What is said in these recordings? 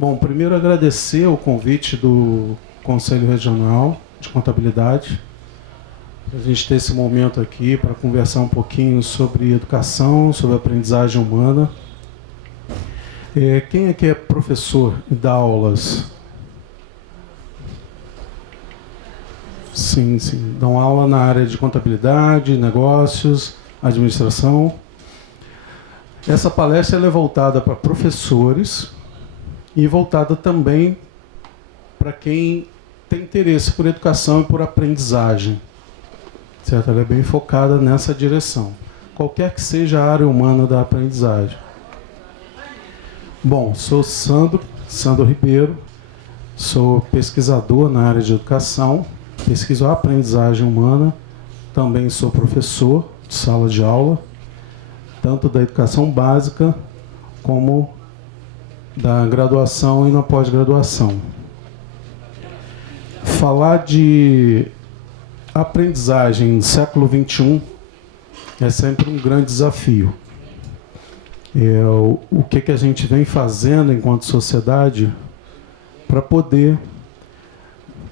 Bom, primeiro agradecer o convite do Conselho Regional de Contabilidade, para a gente ter esse momento aqui para conversar um pouquinho sobre educação, sobre aprendizagem humana. Quem aqui é professor e dá aulas? Sim, sim. Dão aula na área de contabilidade, negócios, administração. Essa palestra ela é voltada para professores e voltada também para quem tem interesse por educação e por aprendizagem. Certo? Ela é bem focada nessa direção, qualquer que seja a área humana da aprendizagem. Bom, sou Sandro Ribeiro, sou pesquisador na área de educação, pesquiso a aprendizagem humana, também sou professor de sala de aula, tanto da educação básica como da graduação e na pós-graduação. Falar de aprendizagem no século XXI é sempre um grande desafio. O que a gente vem fazendo enquanto sociedade para poder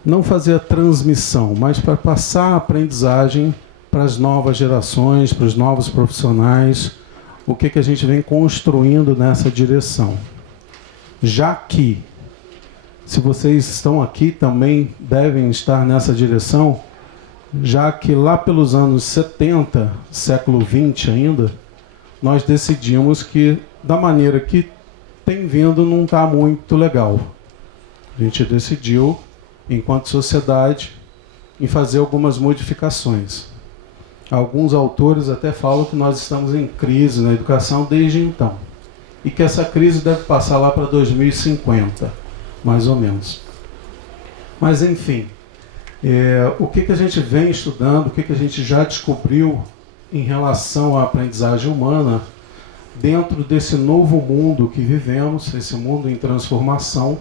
não fazer a transmissão, mas para passar a aprendizagem para as novas gerações, para os novos profissionais, o que a gente vem construindo nessa direção. Já que, se vocês estão aqui, também devem estar nessa direção, já que lá pelos anos 70, século XX ainda, nós decidimos que, da maneira que tem vindo, não está muito legal. A gente decidiu, enquanto sociedade, em fazer algumas modificações. Alguns autores até falam que nós estamos em crise na educação desde então. E que essa crise deve passar lá para 2050, mais ou menos. Mas, enfim, o que a gente vem estudando, o que a gente já descobriu em relação à aprendizagem humana dentro desse novo mundo que vivemos, esse mundo em transformação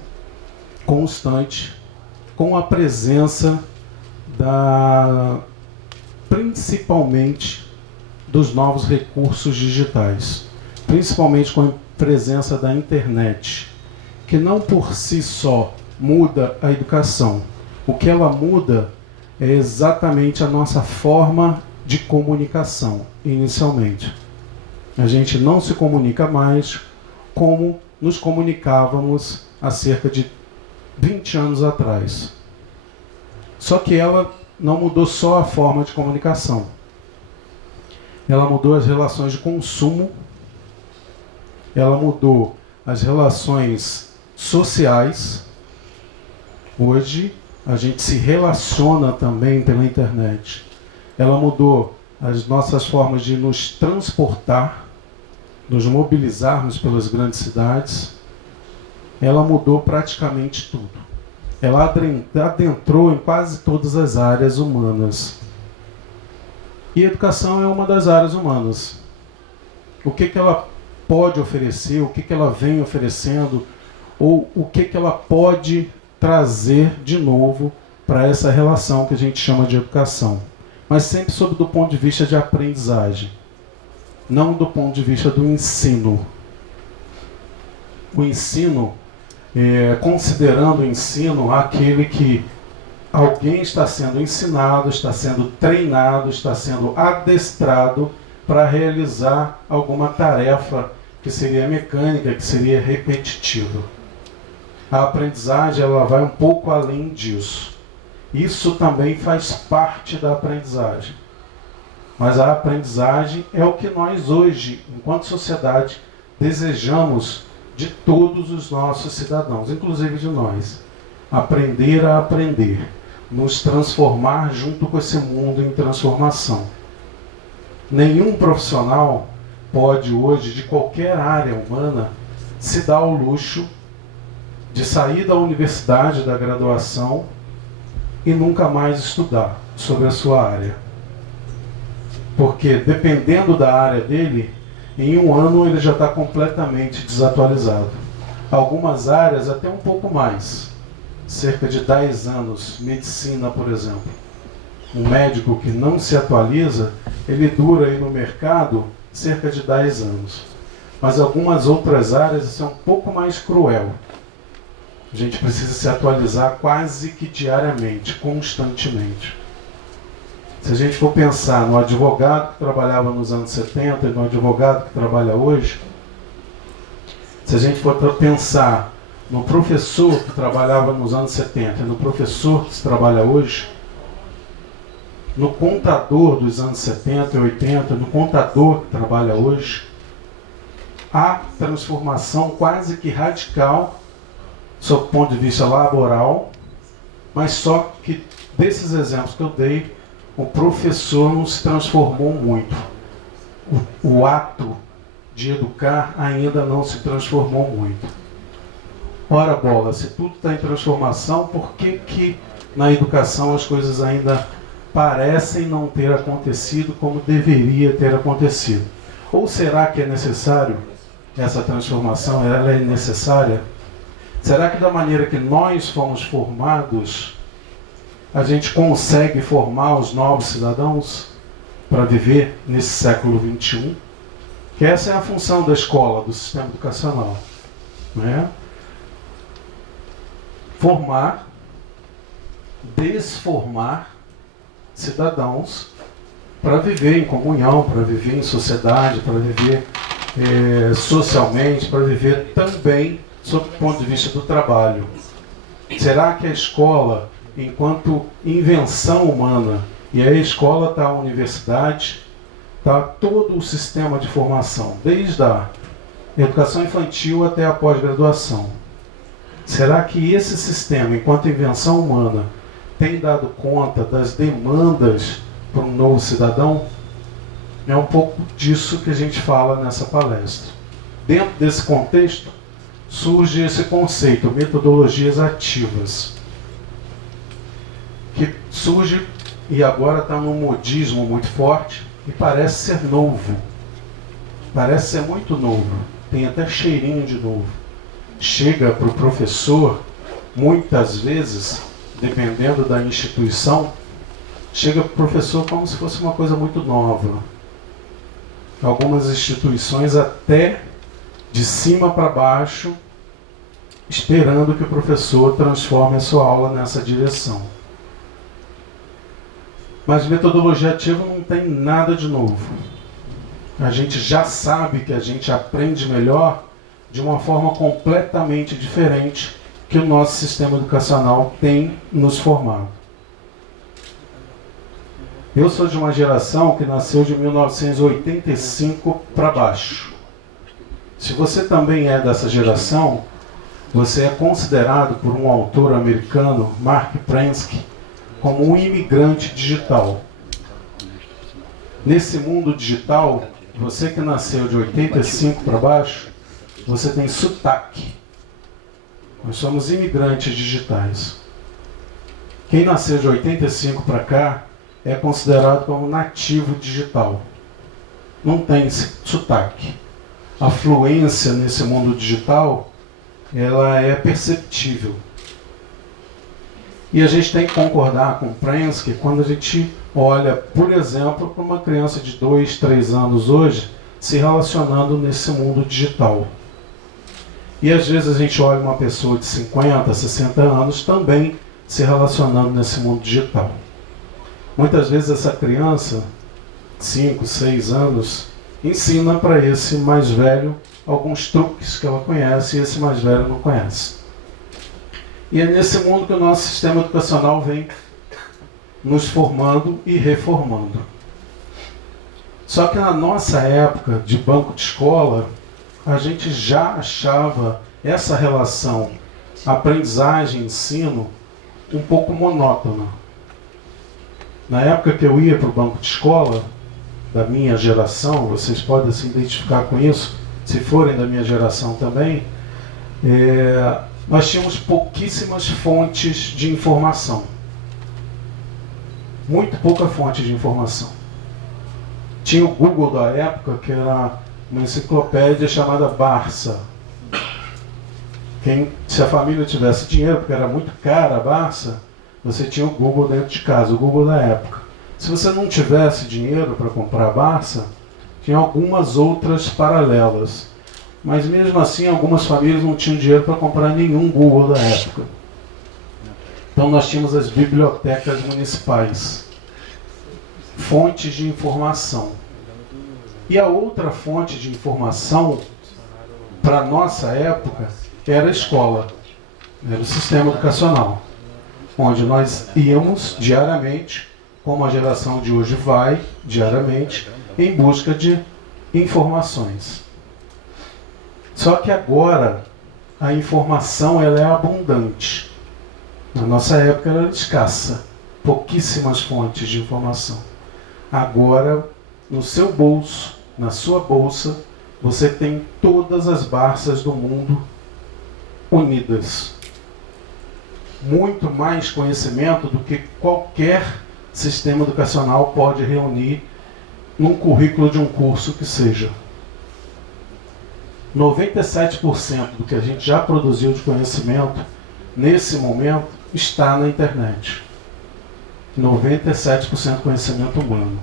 constante, com a presença principalmente dos novos recursos digitais, principalmente com a presença da internet, que não por si só muda a educação. O que ela muda é exatamente a nossa forma de comunicação, inicialmente. A gente não se comunica mais como nos comunicávamos há cerca de 20 anos atrás. Só que ela não mudou só a forma de comunicação. Ela mudou as relações de consumo, ela mudou as relações sociais. Hoje, a gente se relaciona também pela internet. Ela mudou as nossas formas de nos transportar, nos mobilizarmos pelas grandes cidades. Ela mudou praticamente tudo. Ela adentrou em quase todas as áreas humanas. E a educação é uma das áreas humanas. O que ela pode oferecer, o que ela vem oferecendo, ou o que ela pode trazer de novo para essa relação que a gente chama de educação. Mas sempre sob do ponto de vista de aprendizagem, não do ponto de vista do ensino. O ensino, considerando o ensino aquele que alguém está sendo ensinado, está sendo treinado, está sendo adestrado para realizar alguma tarefa que seria mecânica, que seria repetitiva. A aprendizagem ela vai um pouco além disso. Isso também faz parte da aprendizagem. Mas a aprendizagem é o que nós hoje, enquanto sociedade, desejamos de todos os nossos cidadãos, inclusive de nós. Aprender a aprender, nos transformar junto com esse mundo em transformação. Nenhum profissional pode hoje, de qualquer área humana, se dar ao luxo de sair da universidade, da graduação, e nunca mais estudar sobre a sua área. Porque, dependendo da área dele, em um ano ele já está completamente desatualizado. Algumas áreas até um pouco mais, cerca de 10 anos, medicina, por exemplo. Um médico que não se atualiza, ele dura aí no mercado cerca de 10 anos. Mas algumas outras áreas isso é um pouco mais cruel. A gente precisa se atualizar quase que diariamente, constantemente. Se a gente for pensar no advogado que trabalhava nos anos 70 e no advogado que trabalha hoje, se a gente for pensar no professor que trabalhava nos anos 70 e no professor que se trabalha hoje, no contador dos anos 70 e 80, no contador que trabalha hoje, há transformação quase que radical, sob o ponto de vista laboral, mas só que desses exemplos que eu dei, o professor não se transformou muito. O ato de educar ainda não se transformou muito. Ora bola, se tudo está em transformação, por que na educação as coisas ainda parecem não ter acontecido como deveria ter acontecido? Ou será que é necessário essa transformação? Ela é necessária? Será que da maneira que nós fomos formados, a gente consegue formar os novos cidadãos para viver nesse século XXI? Que essa é a função da escola, do sistema educacional, né? Formar, desformar cidadãos para viver em comunhão, para viver em sociedade, para viver socialmente, para viver também sob o ponto de vista do trabalho. Será que a escola, enquanto invenção humana, e a escola está a universidade, está todo o sistema de formação, desde a educação infantil até a pós-graduação. Será que esse sistema, enquanto invenção humana, tem dado conta das demandas para um novo cidadão? É um pouco disso que a gente fala nessa palestra. Dentro desse contexto, surge esse conceito, metodologias ativas, que surge e agora está num modismo muito forte e parece ser novo. Parece ser muito novo. Tem até cheirinho de novo. Chega para o professor, muitas vezes, dependendo da instituição, chega para o professor como se fosse uma coisa muito nova. Algumas instituições até de cima para baixo, esperando que o professor transforme a sua aula nessa direção. Mas metodologia ativa não tem nada de novo. A gente já sabe que a gente aprende melhor de uma forma completamente diferente que o nosso sistema educacional tem nos formado. Eu sou de uma geração que nasceu de 1985 para baixo. Se você também é dessa geração, você é considerado por um autor americano, Mark Prensky, como um imigrante digital. Nesse mundo digital, você que nasceu de 85 para baixo, você tem sotaque. Nós somos imigrantes digitais. Quem nasceu de 85 para cá é considerado como nativo digital. Não tem sotaque. A fluência nesse mundo digital, ela é perceptível. E a gente tem que concordar com o Prensky quando a gente olha, por exemplo, para uma criança de 2, 3 anos hoje se relacionando nesse mundo digital. E às vezes a gente olha uma pessoa de 50, 60 anos também se relacionando nesse mundo digital. Muitas vezes essa criança, 5, 6 anos, ensina para esse mais velho alguns truques que ela conhece e esse mais velho não conhece. E é nesse mundo que o nosso sistema educacional vem nos formando e reformando. Só que na nossa época de banco de escola, a gente já achava essa relação aprendizagem-ensino um pouco monótona. Na época que eu ia para o banco de escola, da minha geração, vocês podem se identificar com isso, se forem da minha geração também, nós tínhamos pouquíssimas fontes de informação. Muito pouca fonte de informação. Tinha o Google da época, que era uma enciclopédia chamada Barça. Se a família tivesse dinheiro, porque era muito cara a Barça, você tinha o Google dentro de casa, o Google da época. Se você não tivesse dinheiro para comprar a Barça, tinha algumas outras paralelas. Mas mesmo assim, algumas famílias não tinham dinheiro para comprar nenhum Google da época. Então nós tínhamos as bibliotecas municipais, fontes de informação. E a outra fonte de informação, para a nossa época, era a escola, era o sistema educacional, onde nós íamos diariamente, como a geração de hoje vai diariamente, em busca de informações. Só que agora a informação ela é abundante. Na nossa época ela era escassa, pouquíssimas fontes de informação. Agora, no seu bolso, na sua bolsa, você tem todas as Barças do mundo unidas. Muito mais conhecimento do que qualquer sistema educacional pode reunir num currículo de um curso que seja. 97% do que a gente já produziu de conhecimento, nesse momento, está na internet. 97% conhecimento humano.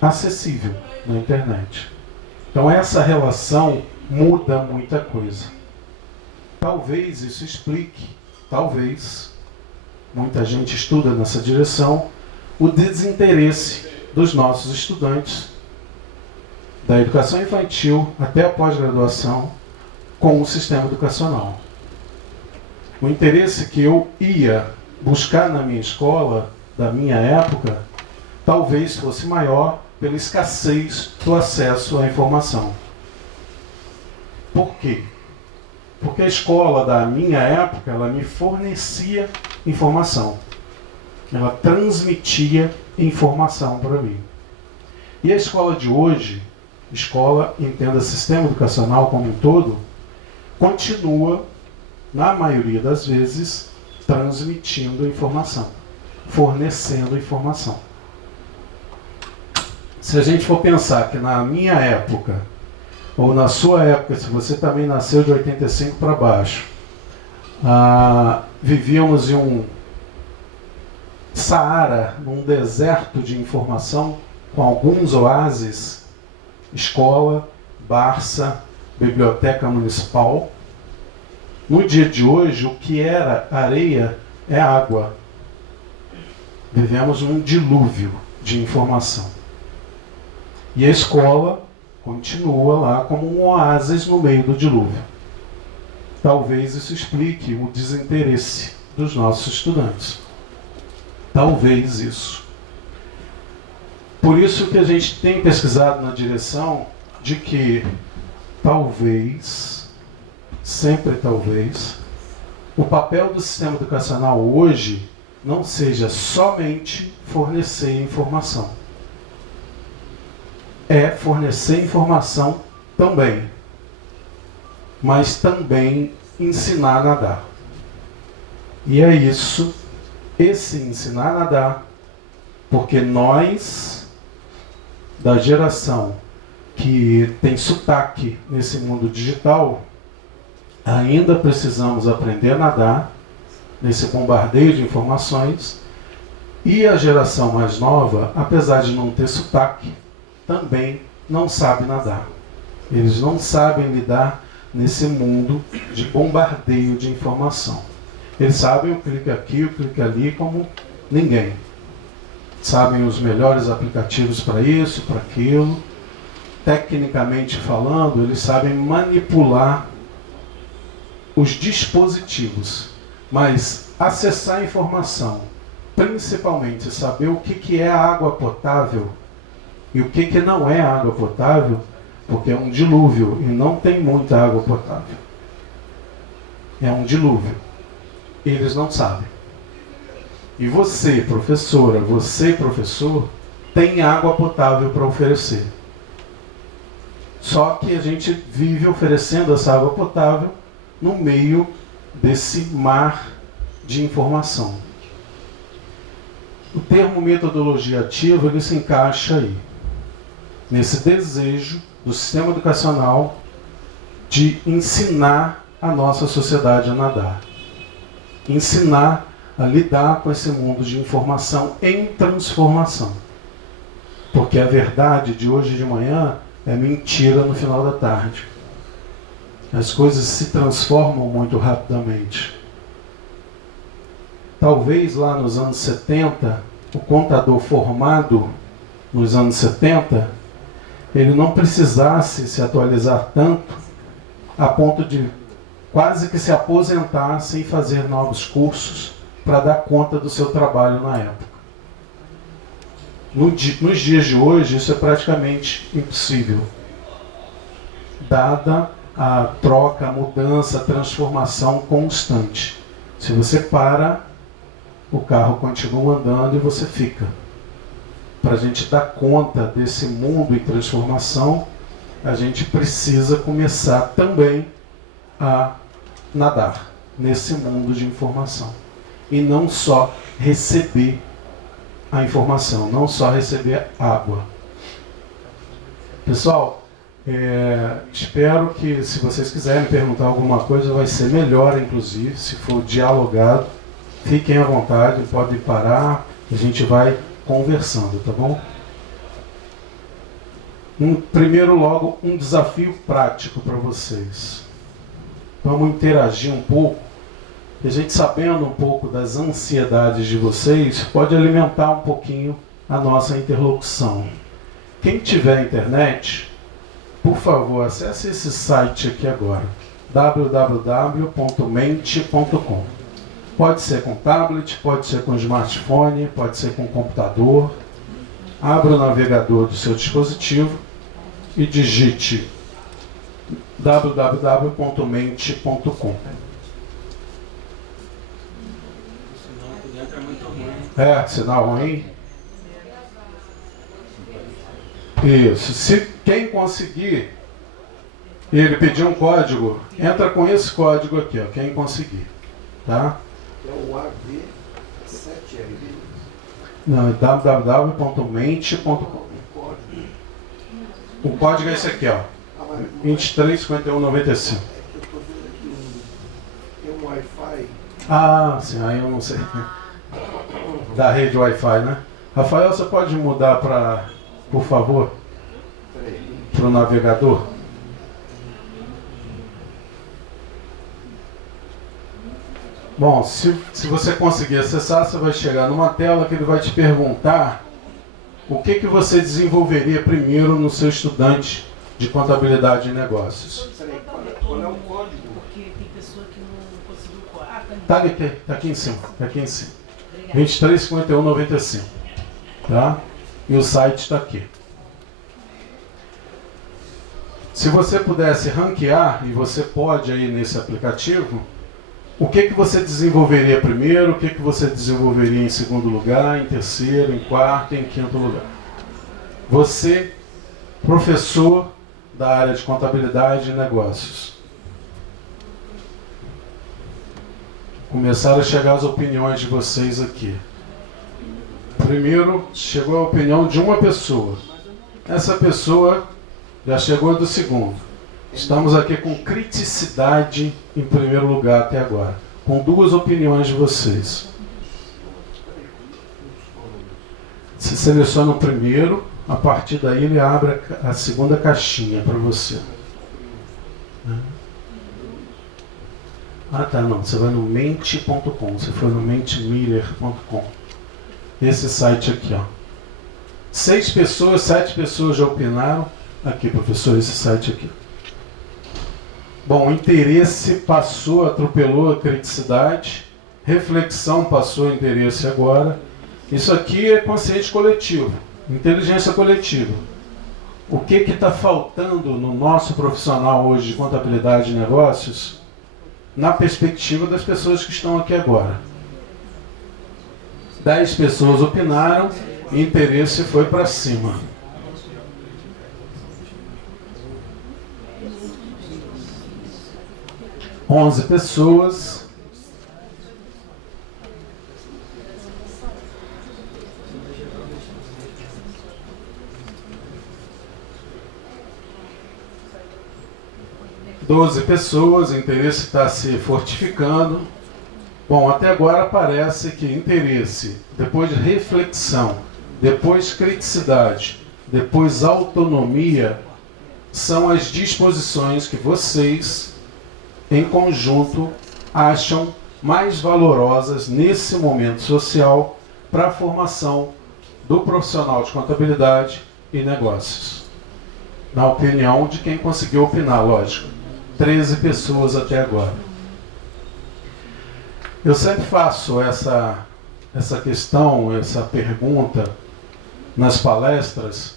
Acessível na internet. Então essa relação muda muita coisa. Talvez isso explique, talvez, muita gente estuda nessa direção, o desinteresse dos nossos estudantes, da educação infantil até a pós-graduação, com o sistema educacional. O interesse que eu ia buscar na minha escola, da minha época, talvez fosse maior pela escassez do acesso à informação. Por quê? Porque a escola da minha época, ela me fornecia informação. Ela transmitia informação para mim. E a escola de hoje, escola, entenda sistema educacional como um todo, continua, na maioria das vezes, transmitindo informação, fornecendo informação. Se a gente for pensar que na minha época, ou na sua época, se você também nasceu de 85 para baixo, vivíamos em um Saara, num deserto de informação, com alguns oásis, escola, Barça, biblioteca municipal. No dia de hoje, o que era areia é água. Vivemos num dilúvio de informação. E a escola continua lá como um oásis no meio do dilúvio. Talvez isso explique o desinteresse dos nossos estudantes. Talvez isso. Por isso que a gente tem pesquisado na direção de que talvez, sempre talvez, o papel do sistema educacional hoje não seja somente fornecer informação. É fornecer informação também, mas também ensinar a nadar. E é isso, esse ensinar a nadar, porque nós, da geração que tem sotaque nesse mundo digital, ainda precisamos aprender a nadar nesse bombardeio de informações, e a geração mais nova, apesar de não ter sotaque, também não sabe nadar. Eles não sabem lidar nesse mundo de bombardeio de informação. Eles sabem o clique aqui, o clique ali como ninguém. Sabem os melhores aplicativos para isso, para aquilo. Tecnicamente falando, eles sabem manipular os dispositivos. Mas acessar a informação, principalmente saber o que é água potável e o que não é água potável, porque é um dilúvio e não tem muita água potável. É um dilúvio. Eles não sabem. E você, professora, você, professor, tem água potável para oferecer. Só que a gente vive oferecendo essa água potável no meio desse mar de informação. O termo metodologia ativa, ele se encaixa aí, nesse desejo do sistema educacional de ensinar a nossa sociedade a nadar. Ensinar a lidar com esse mundo de informação em transformação. Porque a verdade de hoje de manhã é mentira no final da tarde. As coisas se transformam muito rapidamente. Talvez lá nos anos 70, o contador formado nos anos 70, ele não precisasse se atualizar tanto a ponto de quase que se aposentar sem fazer novos cursos para dar conta do seu trabalho na época. Nos dias de hoje, isso é praticamente impossível, dada a troca, a mudança, a transformação constante. Se você para, o carro continua andando e você fica. Para a gente dar conta desse mundo em transformação, a gente precisa começar também a nadar nesse mundo de informação. E não só receber a informação, não só receber água. Pessoal, espero que, se vocês quiserem perguntar alguma coisa, vai ser melhor, inclusive, se for dialogado. Fiquem à vontade, podem parar, a gente vai conversando, tá bom? Primeiro, logo, um desafio prático para vocês. Vamos interagir um pouco. A gente, sabendo um pouco das ansiedades de vocês, pode alimentar um pouquinho a nossa interlocução. Quem tiver internet, por favor, acesse esse site aqui agora, www.mente.com. Pode ser com tablet, pode ser com smartphone, pode ser com computador. Abra o navegador do seu dispositivo e digite www.mente.com. Sinal ruim? Isso. Se quem conseguir, ele pedir um código, entra com esse código aqui, ó, quem conseguir. Tá? É o AV7LB. Não, é www.mente.com. O código é esse aqui, ó. 235195. É que eu estou vendo aqui tem um Wi-Fi. Ah, sim, aí eu não sei. Da rede Wi-Fi, né? Rafael, você pode mudar para, por favor, para o navegador? Bom, se você conseguir acessar, você vai chegar numa tela que ele vai te perguntar o que você desenvolveria primeiro no seu estudante de contabilidade e negócios. Qual é o código? Porque tem pessoa que não conseguiu o código. Tá aqui em cima, tá aqui em cima. 235195. Tá? E o site está aqui. Se você pudesse ranquear, e você pode aí nesse aplicativo, o que você desenvolveria primeiro, o que você desenvolveria em segundo lugar, em terceiro, em quarto e em quinto lugar? Você, professor da área de contabilidade e negócios. Começaram a chegar as opiniões de vocês aqui. Primeiro, chegou a opinião de uma pessoa. Essa pessoa já chegou do segundo. Estamos aqui com criticidade em primeiro lugar até agora, com duas opiniões de vocês. Você seleciona o primeiro, a partir daí ele abre a segunda caixinha para você. Ah, tá, não. Você vai no mente.com, você foi no mentemiller.com. Esse site aqui, ó. 7 pessoas já opinaram. Aqui, professor, esse site aqui. Bom, interesse passou, atropelou a criticidade. Reflexão passou o interesse agora. Isso aqui é consciente coletivo, inteligência coletiva. O que está faltando no nosso profissional hoje de contabilidade e negócios, na perspectiva das pessoas que estão aqui agora? 10 pessoas opinaram e interesse foi para cima. Onze pessoas. Doze pessoas, o interesse está se fortificando. Bom, até agora parece que interesse, depois de reflexão, depois criticidade, depois autonomia, são as disposições que vocês, em conjunto, acham mais valorosas nesse momento social para a formação do profissional de contabilidade e negócios? Na opinião de quem conseguiu opinar, lógico. 13 pessoas até agora. Eu sempre faço essa questão, essa pergunta nas palestras,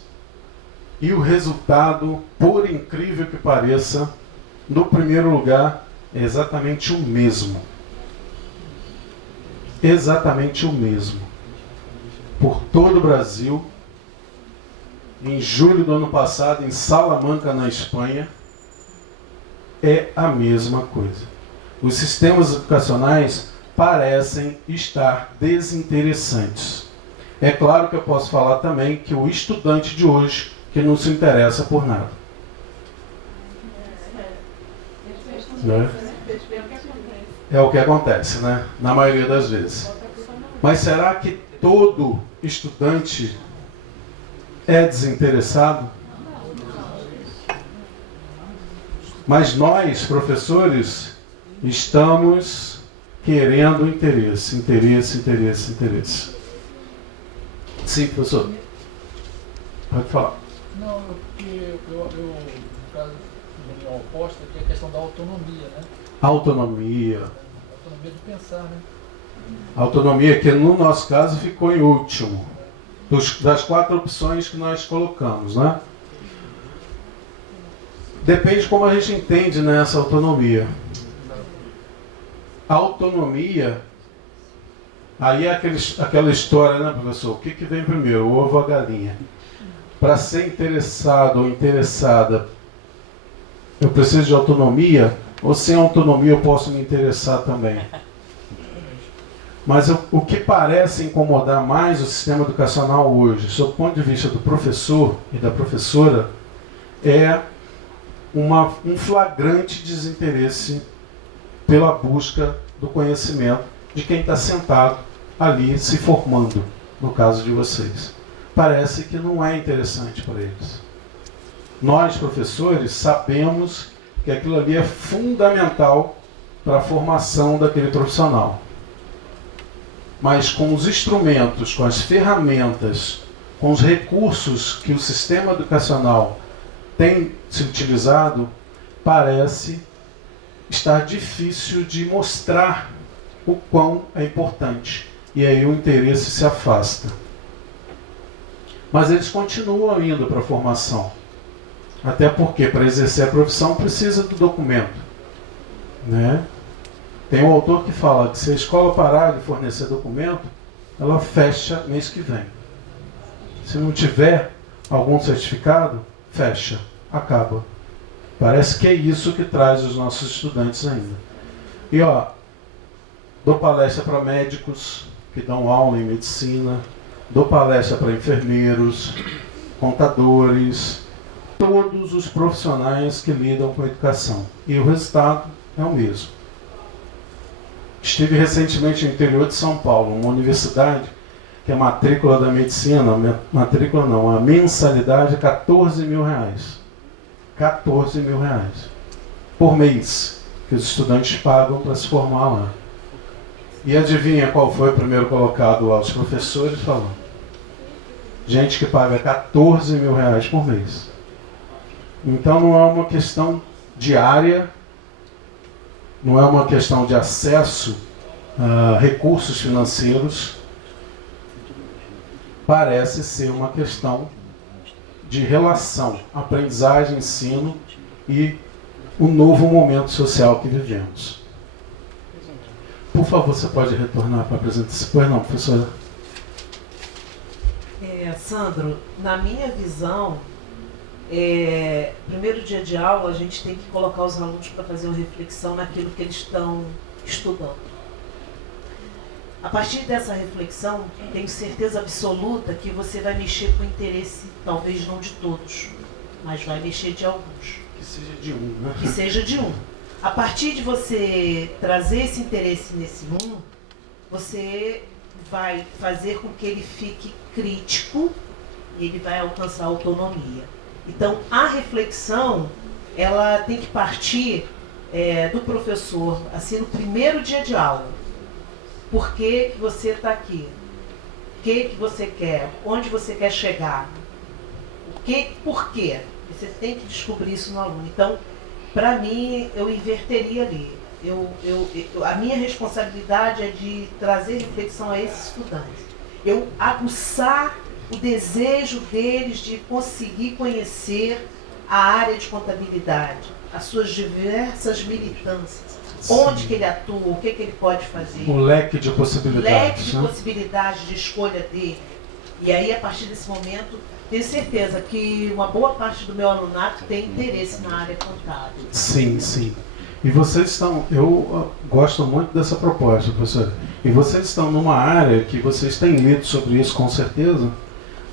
e o resultado, por incrível que pareça, no primeiro lugar, é exatamente o mesmo. Exatamente o mesmo. Por todo o Brasil, em julho do ano passado, em Salamanca, na Espanha, é a mesma coisa. Os sistemas educacionais parecem estar desinteressantes. É claro que eu posso falar também que o estudante de hoje que não se interessa por nada. Né? É o que acontece, né? Na maioria das vezes. Mas será que todo estudante é desinteressado? Mas nós, professores, estamos querendo interesse. Sim, professor. Pode falar. Não, porque no caso de linha oposta, que é a questão da autonomia, né? Autonomia. Autonomia de pensar, né? Autonomia que no nosso caso ficou em último. Das 4 opções que nós colocamos, né? Depende de como a gente entende nessa autonomia. Autonomia, aí é aquela história, né, professor? O que vem primeiro, o ovo ou a galinha? Para ser interessado ou interessada, eu preciso de autonomia, ou sem autonomia eu posso me interessar também? Mas o que parece incomodar mais o sistema educacional hoje, sob o ponto de vista do professor e da professora, é um flagrante desinteresse pela busca do conhecimento de quem está sentado ali se formando, no caso de vocês. Parece que não é interessante para eles. Nós, professores, sabemos que aquilo ali é fundamental para a formação daquele profissional. Mas com os instrumentos, com as ferramentas, com os recursos que o sistema educacional tem se utilizado, parece estar difícil de mostrar o quão é importante. E aí o interesse se afasta. Mas eles continuam indo para a formação. Até porque para exercer a profissão precisa do documento. Né? Tem um autor que fala que se a escola parar de fornecer documento, ela fecha mês que vem. Se não tiver algum certificado, fecha, acaba. Parece que é isso que traz os nossos estudantes ainda. E dou palestra para médicos que dão aula em medicina, dou palestra para enfermeiros, contadores, todos os profissionais que lidam com a educação. E o resultado é o mesmo. Estive recentemente no interior de São Paulo, uma universidade que a matrícula da medicina, a mensalidade é R$14 mil. R$14 mil por mês que os estudantes pagam para se formar lá. E adivinha qual foi o primeiro colocado lá? Os professores falando. Gente que paga R$14 mil por mês. Então não é uma questão diária, não é uma questão de acesso a recursos financeiros, parece ser uma questão de relação, aprendizagem, ensino e o novo momento social que vivemos. Por favor, você pode retornar para a apresentação? Pois não, professora. Sandro, na minha visão, primeiro dia de aula, a gente tem que colocar os alunos para fazer uma reflexão naquilo que eles estão estudando. A partir dessa reflexão, tenho certeza absoluta que você vai mexer com o interesse, talvez não de todos, mas vai mexer de alguns. Que seja de um, né? Que seja de um. A partir de você trazer esse interesse nesse um, você vai fazer com que ele fique crítico e ele vai alcançar autonomia. Então, a reflexão, ela tem que partir do professor, assim, no primeiro dia de aula. Por que que você está aqui? O que você quer? Onde você quer chegar? Por quê? Você tem que descobrir isso no aluno. Então, para mim, eu inverteria ali. A minha responsabilidade é de trazer reflexão a esses estudantes. Eu aguçar o desejo deles de conseguir conhecer a área de contabilidade, as suas diversas militâncias, onde que ele atua, o que ele pode fazer. O leque de possibilidades. Leque de possibilidades de escolha dele. E aí, a partir desse momento, tenho certeza que uma boa parte do meu alunato tem interesse na área contábil. Sim, sim. E vocês estão, eu gosto muito dessa proposta, professor. E vocês estão numa área que vocês têm lido sobre isso com certeza,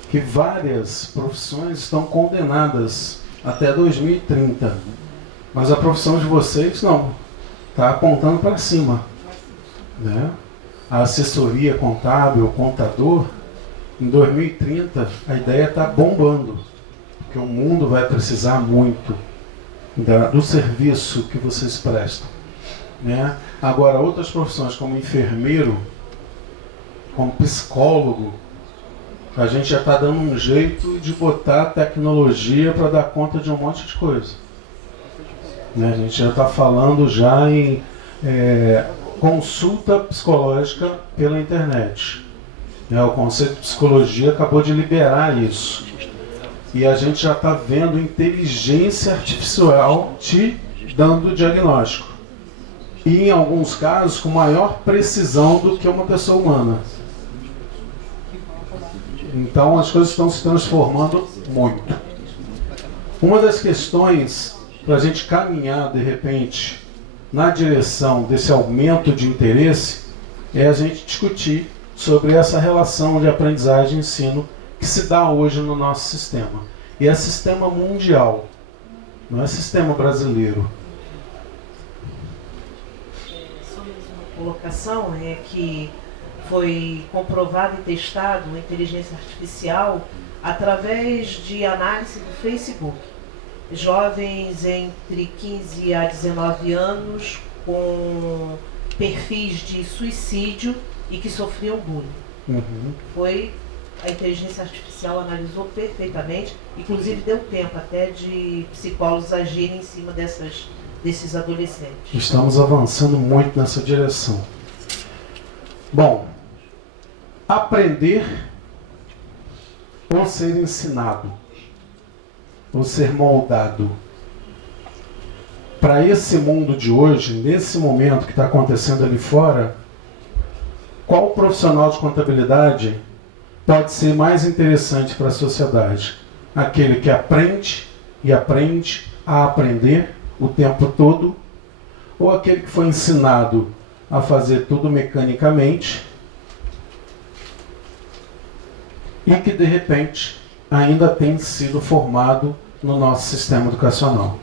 que várias profissões estão condenadas até 2030. Mas a profissão de vocês não. Está apontando para cima. Né? A assessoria contábil, o contador, em 2030 a ideia está bombando. Porque o mundo vai precisar muito do serviço que vocês prestam. Né? Agora, outras profissões como enfermeiro, como psicólogo, a gente já está dando um jeito de botar tecnologia para dar conta de um monte de coisa. Né? A gente já está falando já em consulta psicológica pela internet. O conceito de psicologia acabou de liberar isso. E a gente já está vendo inteligência artificial te dando diagnóstico. E em alguns casos com maior precisão do que uma pessoa humana. Então as coisas estão se transformando muito. Uma das questões para a gente caminhar de repente na direção desse aumento de interesse é a gente discutir sobre essa relação de aprendizagem e ensino que se dá hoje no nosso sistema. E é sistema mundial, não é sistema brasileiro. Só mais uma colocação é que foi comprovado e testado a inteligência artificial através de análise do Facebook. Jovens entre 15 a 19 anos com perfis de suicídio e que sofriam bullying. A inteligência artificial analisou perfeitamente, inclusive deu tempo até de psicólogos agirem em cima desses adolescentes. Estamos avançando muito nessa direção. Bom, aprender ou ser ensinado, ou ser moldado. Para esse mundo de hoje, nesse momento que está acontecendo ali fora, qual profissional de contabilidade pode ser mais interessante para a sociedade? Aquele que aprende e aprende a aprender o tempo todo, ou aquele que foi ensinado a fazer tudo mecanicamente e que de repente ainda tem sido formado no nosso sistema educacional?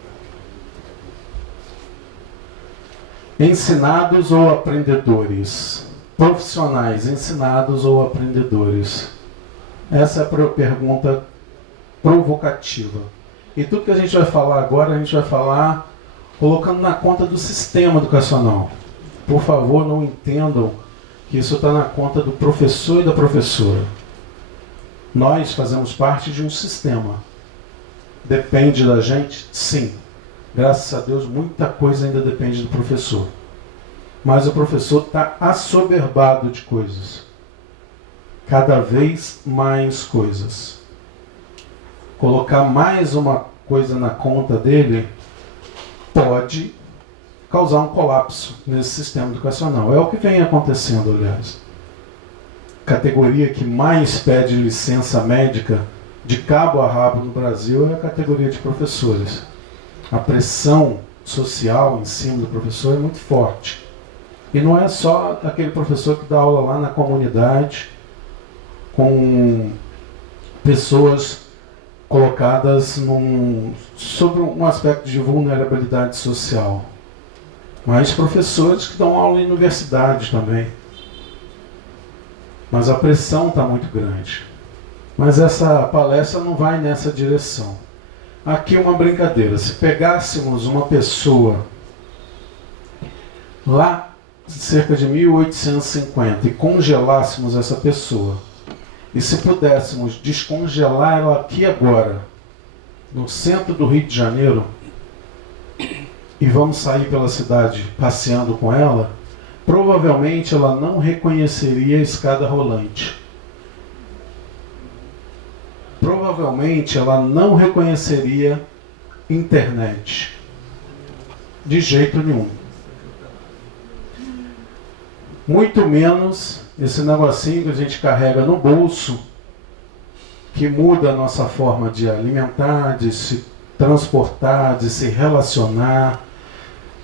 Ensinados ou aprendedores? Profissionais, ensinados ou aprendedores? Essa é a pergunta provocativa. E tudo que a gente vai falar agora, a gente vai falar colocando na conta do sistema educacional. Por favor, não entendam que isso está na conta do professor e da professora. Nós fazemos parte de um sistema. Depende da gente? Sim. Graças a Deus, muita coisa ainda depende do professor. Mas o professor está assoberbado de coisas. Cada vez mais coisas. Colocar mais uma coisa na conta dele pode causar um colapso nesse sistema educacional. É o que vem acontecendo, aliás. A categoria que mais pede licença médica de cabo a rabo no Brasil é a categoria de professores. A pressão social em cima do professor é muito forte. E não é só aquele professor que dá aula lá na comunidade com pessoas colocadas sobre um aspecto de vulnerabilidade social. Mas professores que dão aula em universidades também. Mas a pressão está muito grande. Mas essa palestra não vai nessa direção. Aqui uma brincadeira. Se pegássemos uma pessoa lá cerca de 1850 e congelássemos essa pessoa, e se pudéssemos descongelar ela aqui agora, no centro do Rio de Janeiro, e vamos sair pela cidade passeando com ela, provavelmente ela não reconheceria a escada rolante. Provavelmente ela não reconheceria internet. De jeito nenhum. Muito menos esse negocinho que a gente carrega no bolso, que muda a nossa forma de alimentar, de se transportar, de se relacionar,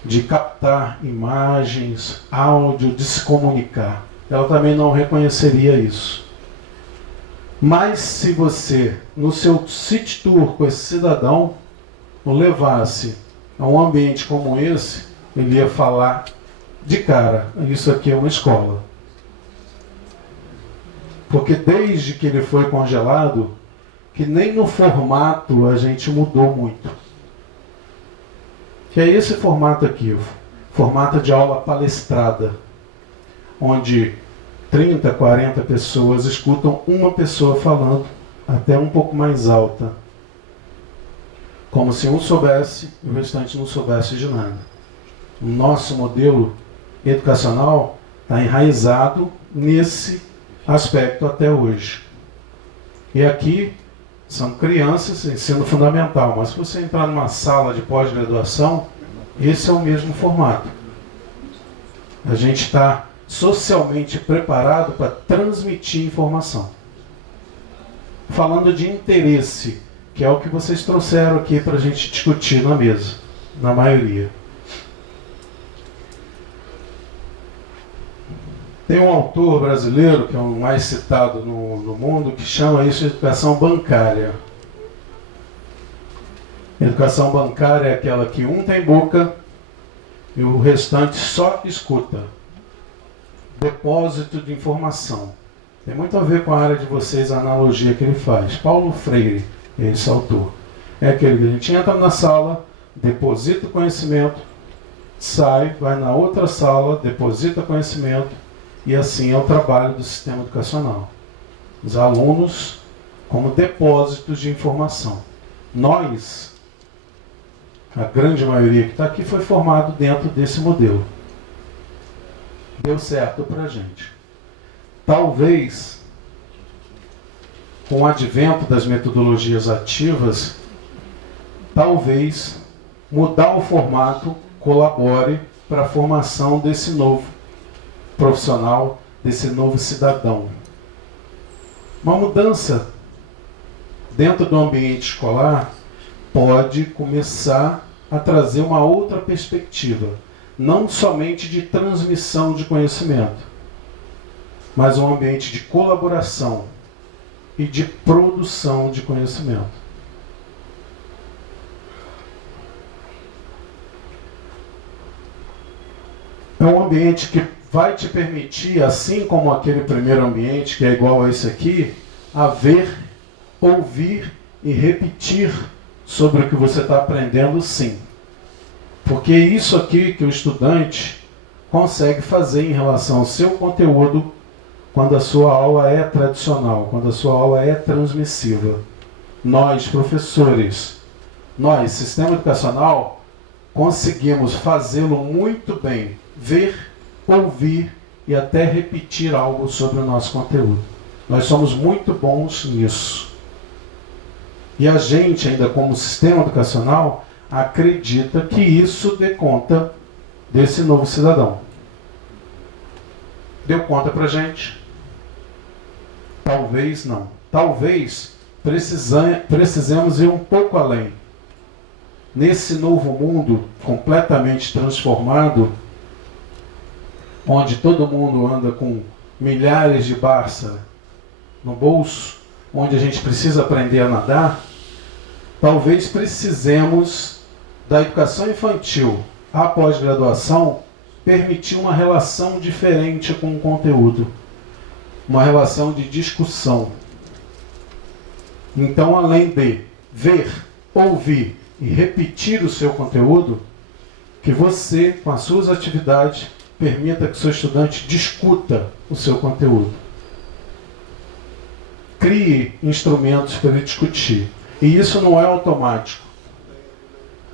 de captar imagens, áudio, de se comunicar. Ela também não reconheceria isso. Mas se você, no seu city tour com esse cidadão, o levasse a um ambiente como esse, ele ia falar de cara, isso aqui é uma escola. Porque desde que ele foi congelado, que nem no formato a gente mudou muito. Que é esse formato aqui, formato de aula palestrada, onde 30, 40 pessoas escutam uma pessoa falando, até um pouco mais alta. Como se um soubesse e o restante não soubesse de nada. O nosso modelo educacional está enraizado nesse aspecto até hoje. E aqui são crianças, ensino fundamental, mas se você entrar numa sala de pós-graduação, esse é o mesmo formato. A gente está socialmente preparado para transmitir informação. Falando de interesse, que é o que vocês trouxeram aqui para a gente discutir na mesa, na maioria. Tem um autor brasileiro, que é o mais citado no mundo, que chama isso de educação bancária. Educação bancária é aquela que um tem boca e o restante só escuta. Depósito de informação. Tem muito a ver com a área de vocês, a analogia que ele faz. Paulo Freire, esse autor. É aquele que a gente entra na sala, deposita o conhecimento, sai, vai na outra sala, deposita conhecimento, e assim é o trabalho do sistema educacional. Os alunos como depósitos de informação. Nós, a grande maioria que está aqui, foi formado dentro desse modelo. Deu certo para a gente. Talvez, com o advento das metodologias ativas, talvez mudar o formato colabore para a formação desse novo profissional, desse novo cidadão. Uma mudança dentro do ambiente escolar pode começar a trazer uma outra perspectiva, não somente de transmissão de conhecimento, mas um ambiente de colaboração e de produção de conhecimento. É um ambiente que vai te permitir, assim como aquele primeiro ambiente, que é igual a esse aqui, a ver, ouvir e repetir sobre o que você está aprendendo, sim. Porque é isso aqui que o estudante consegue fazer em relação ao seu conteúdo quando a sua aula é tradicional, quando a sua aula é transmissiva. Nós, professores, nós, sistema educacional, conseguimos fazê-lo muito bem, ver, ouvir e até repetir algo sobre o nosso conteúdo. Nós somos muito bons nisso. E a gente, ainda como sistema educacional, acredita que isso dê conta desse novo cidadão. Deu conta pra gente? Talvez não. Talvez precisemos ir um pouco além. Nesse novo mundo completamente transformado, onde todo mundo anda com milhares de Barça no bolso, onde a gente precisa aprender a nadar, talvez precisemos da educação infantil à pós-graduação permitir uma relação diferente com o conteúdo, uma relação de discussão. Então, além de ver, ouvir e repetir o seu conteúdo, que você, com as suas atividades, permita que o seu estudante discuta o seu conteúdo. Crie instrumentos para ele discutir. E isso não é automático.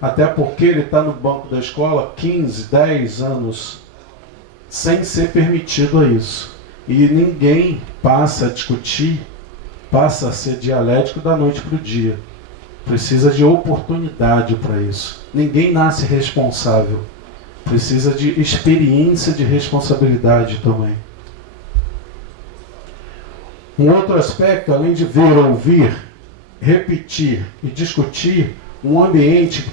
Até porque ele está no banco da escola 15, 10 anos sem ser permitido a isso. E ninguém passa a discutir, passa a ser dialético da noite para o dia. Precisa de oportunidade para isso. Ninguém nasce responsável. Precisa de experiência de responsabilidade também. Um outro aspecto, além de ver, ouvir, repetir e discutir, um ambiente que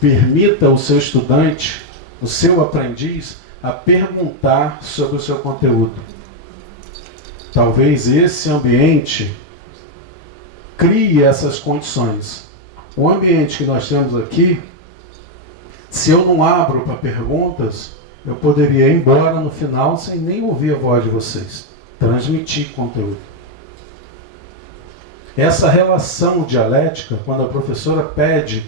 permita o seu estudante, o seu aprendiz, a perguntar sobre o seu conteúdo. Talvez esse ambiente crie essas condições. O ambiente que nós temos aqui, se eu não abro para perguntas, eu poderia ir embora no final sem nem ouvir a voz de vocês. Transmitir conteúdo. Essa relação dialética, quando a professora pede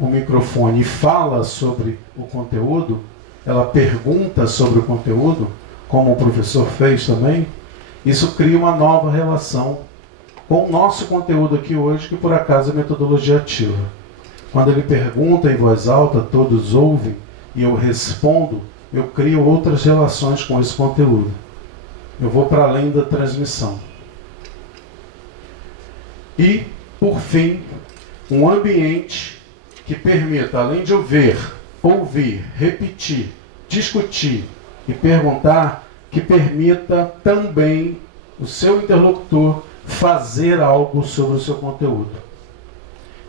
o microfone e fala sobre o conteúdo, ela pergunta sobre o conteúdo, como o professor fez também, isso cria uma nova relação com o nosso conteúdo aqui hoje, que por acaso é metodologia ativa. Quando ele pergunta em voz alta, todos ouvem, e eu respondo, eu crio outras relações com esse conteúdo. Eu vou para além da transmissão. E, por fim, um ambiente que permita, além de eu ver, ouvir, repetir, discutir e perguntar, que permita também o seu interlocutor fazer algo sobre o seu conteúdo.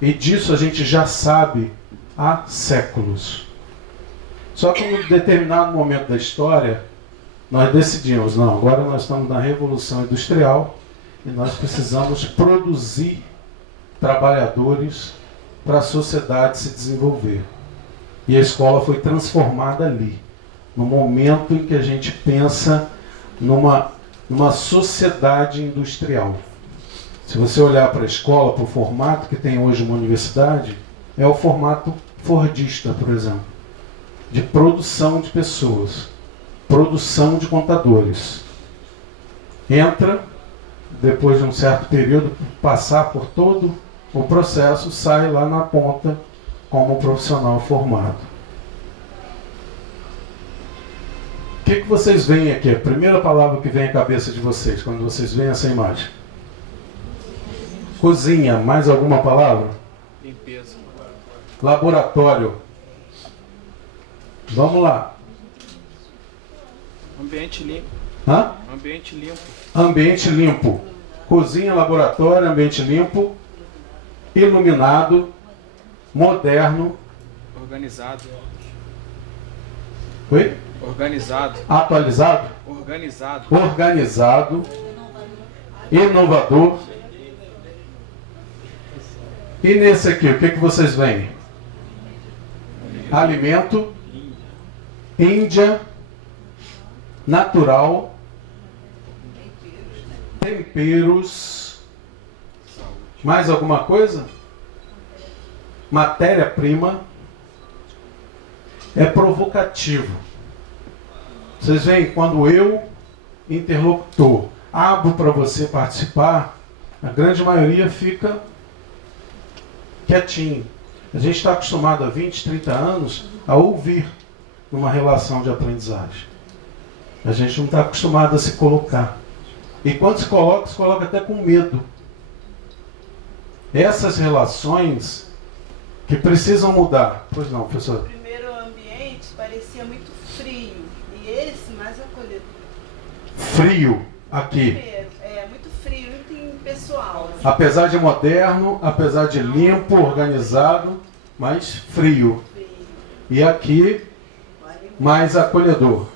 E disso a gente já sabe há séculos. Só que em um determinado momento da história, nós decidimos, não, agora nós estamos na Revolução Industrial e nós precisamos produzir trabalhadores para a sociedade se desenvolver. E a escola foi transformada ali, no momento em que a gente pensa numa sociedade industrial. Se você olhar para a escola, para o formato que tem hoje uma universidade, é o formato fordista, por exemplo, de produção de pessoas, produção de contadores. Entra, depois de um certo período, passar por todo o processo, sai lá na ponta como um profissional formado. O que vocês veem aqui? A primeira palavra que vem à cabeça de vocês, quando vocês veem essa imagem? Cozinha, mais alguma palavra? Limpeza. Laboratório. Vamos lá. Ambiente limpo. Hã? Ambiente limpo. Ambiente limpo. Cozinha, laboratório, ambiente limpo, iluminado, moderno. Organizado. Oi? Organizado. Atualizado? Organizado. Organizado, inovador. E nesse aqui, o que vocês veem? Alimento, Índia, natural, temperos, mais alguma coisa? Matéria-prima, é provocativo. Vocês veem, quando eu, interlocutor, abro para você participar, a grande maioria fica quietinho. A gente está acostumado há 20, 30 anos a ouvir numa relação de aprendizagem. A gente não está acostumado a se colocar. E quando se coloca até com medo. Essas relações que precisam mudar. Pois não, professor? O primeiro ambiente parecia muito frio e esse mais acolhedor. Frio aqui. É muito frio, muito impessoal. Assim. Apesar de moderno, apesar de limpo, organizado, mas frio. E aqui, mais acolhedor.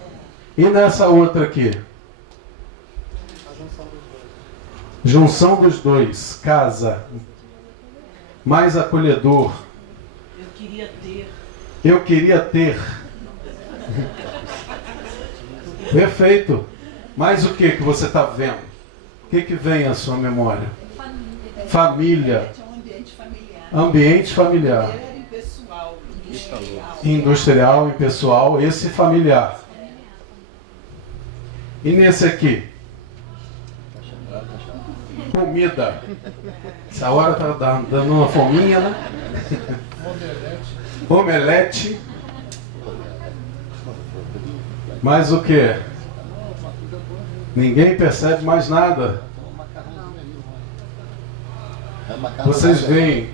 E nessa outra aqui? Junção dos dois. Casa. Mais acolhedor. Eu queria ter. Eu queria ter. Perfeito. Mas o que você está vendo? O que vem à sua memória? Família. Família. É um ambiente familiar. Ambiente familiar. Era impessoal. Industrial, impessoal, esse familiar. E nesse aqui? Comida. Essa hora tá dando uma fominha, né? Omelete. Mais o quê? Ninguém percebe mais nada. Vocês veem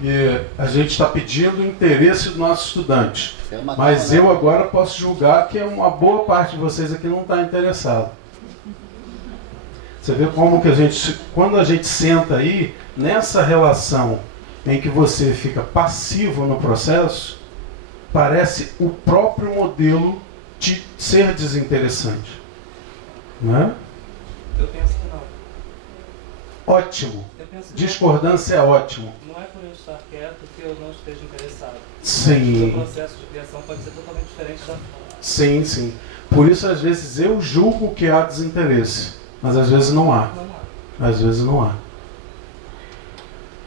que a gente está pedindo o interesse do nosso estudante. Mas eu agora posso julgar que uma boa parte de vocês aqui não está interessado. Você vê como que quando a gente senta aí, nessa relação em que você fica passivo no processo, parece o próprio modelo de ser desinteressante. Não é? Eu penso que não. Ótimo. Eu penso que Discordância é ótimo. não é por eu estar quieto que eu não esteja interessado. Sim. O processo de criação pode ser totalmente diferente da forma. Sim, sim. Por isso, às vezes, eu julgo que há desinteresse. Mas às vezes não há. Não há. Às vezes não há.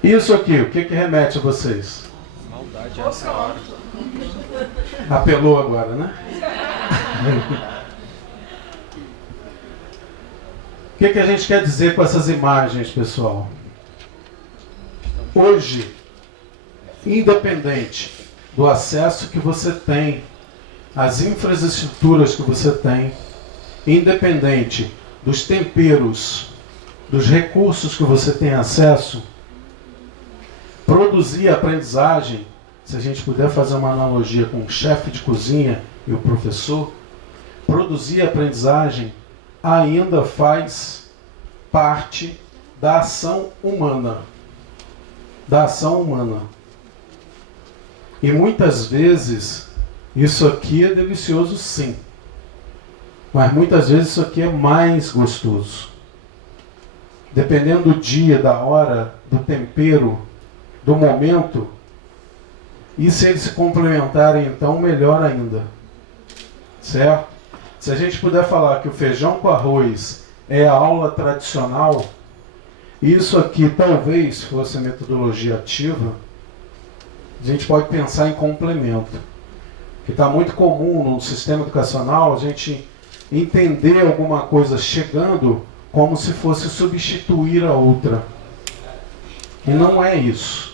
Isso aqui, o que remete a vocês? Maldade essa hora. Apelou agora, né? O que a gente quer dizer com essas imagens, pessoal? Hoje, independente do acesso que você tem, às infraestruturas que você tem, independente dos temperos, dos recursos que você tem acesso, produzir aprendizagem, se a gente puder fazer uma analogia com o chefe de cozinha e o professor, produzir aprendizagem ainda faz parte da ação humana. Da ação humana. E muitas vezes, isso aqui é delicioso sim. Mas muitas vezes isso aqui é mais gostoso. Dependendo do dia, da hora, do tempero, do momento. E se eles se complementarem, então, melhor ainda. Certo? Se a gente puder falar que o feijão com arroz é a aula tradicional, isso aqui talvez fosse a metodologia ativa, a gente pode pensar em complemento. Que está muito comum no sistema educacional a gente entender alguma coisa chegando como se fosse substituir a outra. E não é isso.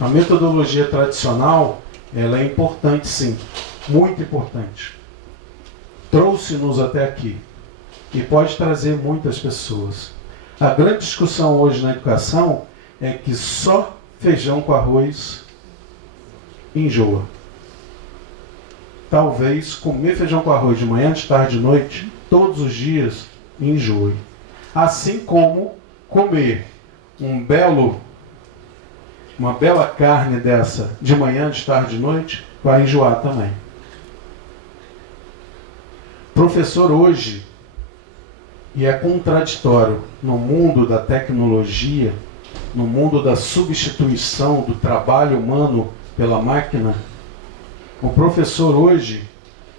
A metodologia tradicional, ela é importante sim, muito importante. Trouxe-nos até aqui e pode trazer muitas pessoas. A grande discussão hoje na educação é que só feijão com arroz enjoa. Talvez comer feijão com arroz de manhã, de tarde, de noite, todos os dias, enjoe. Assim como comer uma bela carne dessa de manhã, de tarde, de noite, vai enjoar também. Professor hoje, e é contraditório, no mundo da tecnologia, no mundo da substituição do trabalho humano pela máquina, o professor hoje,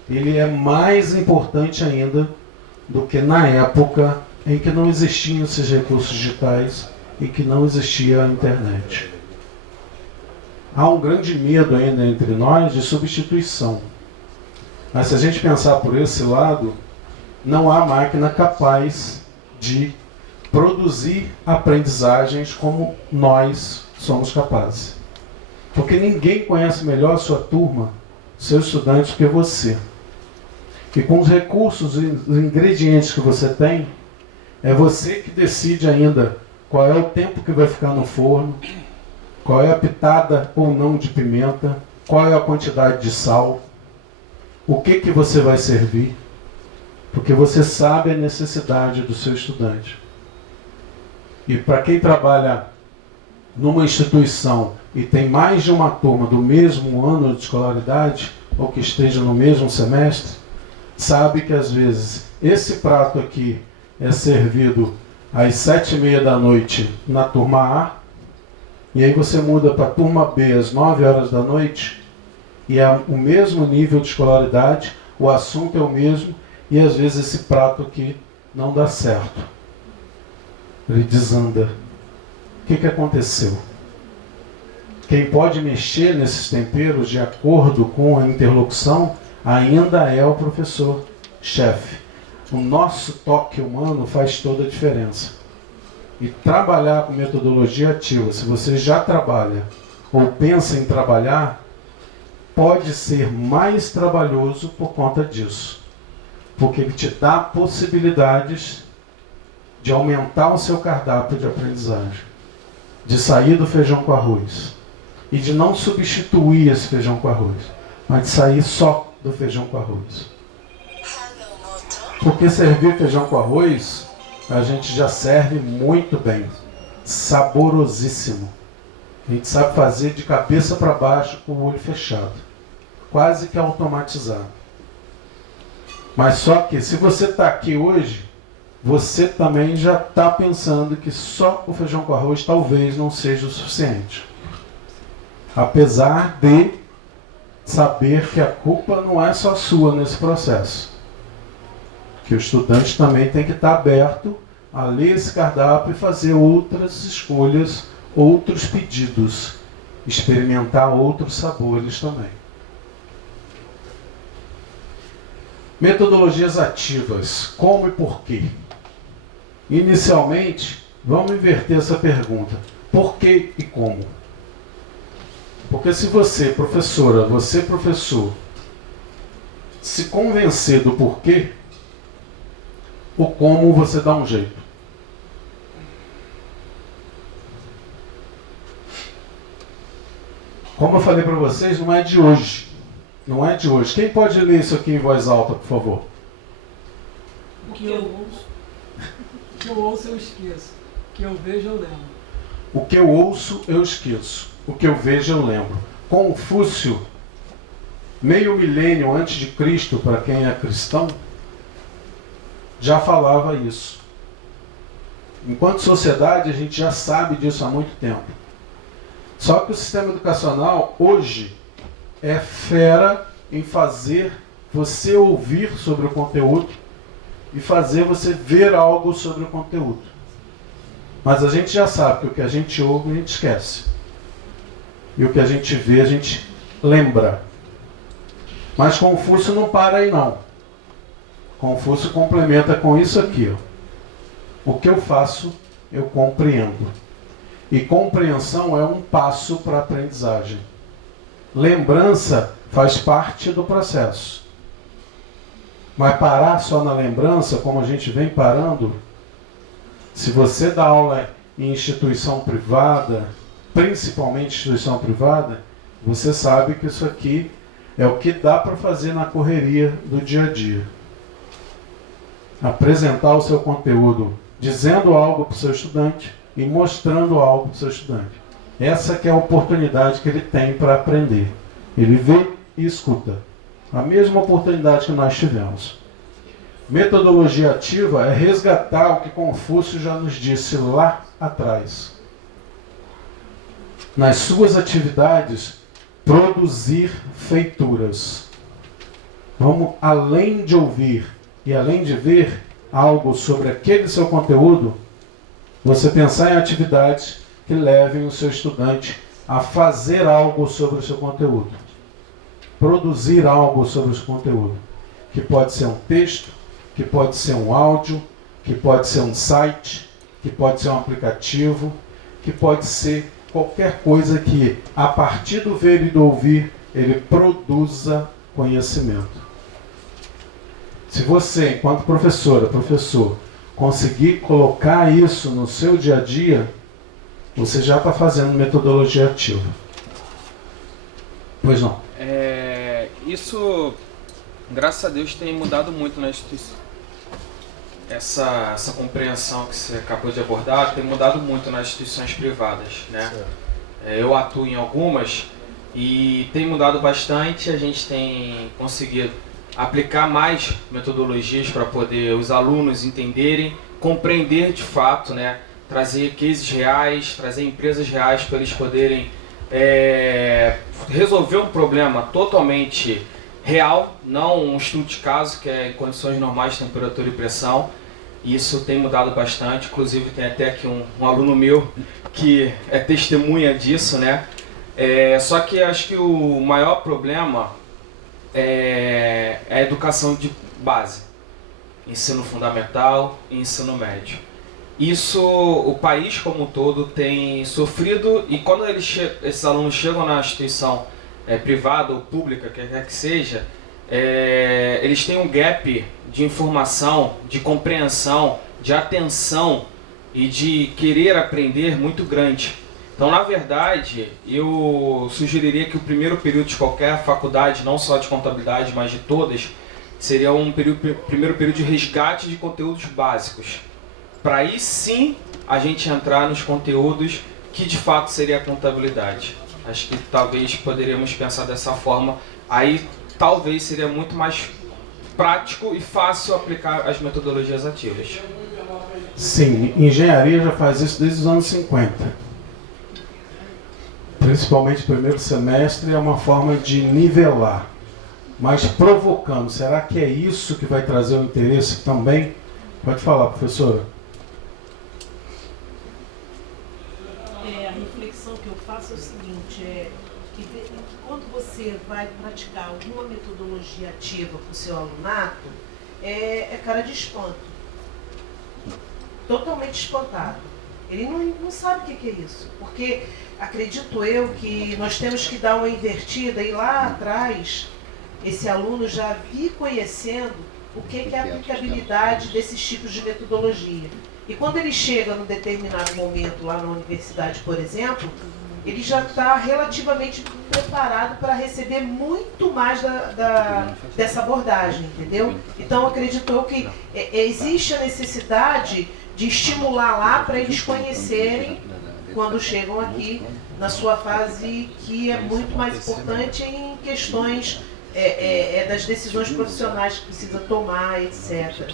ele é mais importante ainda do que na época em que não existiam esses recursos digitais e que não existia a internet. Há um grande medo ainda entre nós de substituição. Mas se a gente pensar por esse lado, não há máquina capaz de produzir aprendizagens como nós somos capazes. Porque ninguém conhece melhor a sua turma, seus estudantes, que você. E com os recursos e os ingredientes que você tem, é você que decide ainda qual é o tempo que vai ficar no forno, qual é a pitada ou não de pimenta, qual é a quantidade de sal, o que você vai servir, porque você sabe a necessidade do seu estudante. E para quem trabalha numa instituição e tem mais de uma turma do mesmo ano de escolaridade, ou que esteja no mesmo semestre, sabe que às vezes esse prato aqui é servido às 7h30 da noite na turma A, e aí você muda para a turma B às 9 horas da noite, e é o mesmo nível de escolaridade, o assunto é o mesmo, e às vezes esse prato aqui não dá certo. Ele desanda. O que aconteceu? quem pode mexer nesses temperos de acordo com a interlocução ainda é o professor-chefe. O nosso toque humano faz toda a diferença. E trabalhar com metodologia ativa, se você já trabalha ou pensa em trabalhar, pode ser mais trabalhoso por conta disso. Porque ele te dá possibilidades de aumentar o seu cardápio de aprendizagem, de sair do feijão com arroz e de não substituir esse feijão com arroz, mas de sair só do feijão com arroz. Porque servir feijão com arroz, a gente já serve muito bem, saborosíssimo. A gente sabe fazer de cabeça para baixo com o olho fechado, quase que automatizado. Mas só que se você está aqui hoje, você também já está pensando que só o feijão com arroz talvez não seja o suficiente. Apesar de saber que a culpa não é só sua nesse processo. Que o estudante também tem que estar aberto a ler esse cardápio e fazer outras escolhas, outros pedidos, experimentar outros sabores também. Metodologias ativas, como e por quê? Inicialmente, vamos inverter essa pergunta. Por que e como? Porque se você, professora, você, professor, se convencer do porquê, o como você dá um jeito. Como eu falei para vocês, não é de hoje. Não é de hoje. Quem pode ler isso aqui em voz alta, por favor? O que eu ouço, eu esqueço. O que eu vejo, eu lembro. O que eu ouço, eu esqueço. O que eu vejo, eu lembro. Confúcio, meio milênio antes de Cristo, para quem é cristão, já falava isso. Enquanto sociedade, a gente já sabe disso há muito tempo. Só que o sistema educacional, hoje, é fera em fazer você ouvir sobre o conteúdo e fazer você ver algo sobre o conteúdo. Mas a gente já sabe que o que a gente ouve, a gente esquece. E o que a gente vê, a gente lembra. Mas Confúcio não para aí não. Confúcio complementa com isso aqui. Ó. O que eu faço, eu compreendo. E compreensão é um passo para a aprendizagem. Lembrança faz parte do processo. Mas parar só na lembrança, como a gente vem parando, se você dá aula em instituição privada, principalmente instituição privada, você sabe que isso aqui é o que dá para fazer na correria do dia a dia. Apresentar o seu conteúdo dizendo algo para o seu estudante e mostrando algo para o seu estudante. Essa que é a oportunidade que ele tem para aprender. Ele vê e escuta. A mesma oportunidade que nós tivemos. Metodologia ativa é resgatar o que Confúcio já nos disse lá atrás. Nas suas atividades, produzir feituras. Vamos, além de ouvir e além de ver algo sobre aquele seu conteúdo, você pensar em atividades que levem o seu estudante a fazer algo sobre o seu conteúdo. Produzir algo sobre o seu conteúdo. Que pode ser um texto, que pode ser um áudio, que pode ser um site, que pode ser um aplicativo, que pode ser qualquer coisa que, a partir do ver e do ouvir, ele produza conhecimento. Se você, enquanto professora, professor, conseguir colocar isso no seu dia a dia, você já está fazendo metodologia ativa. Pois não? Isso, graças a Deus, tem mudado muito na instituição. Essa compreensão que você acabou de abordar tem mudado muito nas instituições privadas, né? Eu atuo em algumas e tem mudado bastante. A gente tem conseguido aplicar mais metodologias para poder os alunos entenderem, compreender de fato, né? Trazer cases reais, trazer empresas reais para eles poderem resolver um problema totalmente real, não um estudo de caso, que é em condições normais de temperatura e pressão. Isso tem mudado bastante, inclusive tem até aqui um aluno meu que é testemunha disso, né? Só que acho que o maior problema é a educação de base, ensino fundamental e ensino médio. Isso o país como um todo tem sofrido, e quando esses alunos chegam na instituição privada ou pública, quer que seja, eles têm um gap de informação, de compreensão, de atenção e de querer aprender muito grande. Então, na verdade, eu sugeriria que o primeiro período de qualquer faculdade, não só de contabilidade, mas de todas, seria primeiro período de resgate de conteúdos básicos. Para aí sim a gente entrar nos conteúdos que de fato seria a contabilidade. Acho que talvez poderíamos pensar dessa forma. Aí talvez seria muito mais prático e fácil aplicar as metodologias ativas. Sim, engenharia já faz isso desde os anos 50. Principalmente o primeiro semestre é uma forma de nivelar, mas provocando. Será que é isso que vai trazer o interesse também? Pode falar, professora. A reflexão que eu faço é o seguinte, que quando você vai praticar alguma metodologia ativa para o seu alunato, é cara de espanto. Totalmente espantado. Ele não sabe o que é isso, porque acredito eu que nós temos que dar uma invertida e lá atrás esse aluno já vir conhecendo o que é a aplicabilidade desses tipos de metodologia. E quando ele chega num determinado momento lá na universidade, por exemplo, ele já está relativamente preparado para receber muito mais dessa abordagem, entendeu? Então acreditou que existe a necessidade de estimular lá para eles conhecerem quando chegam aqui na sua fase, que é muito mais importante em questões das decisões profissionais que precisa tomar, etc.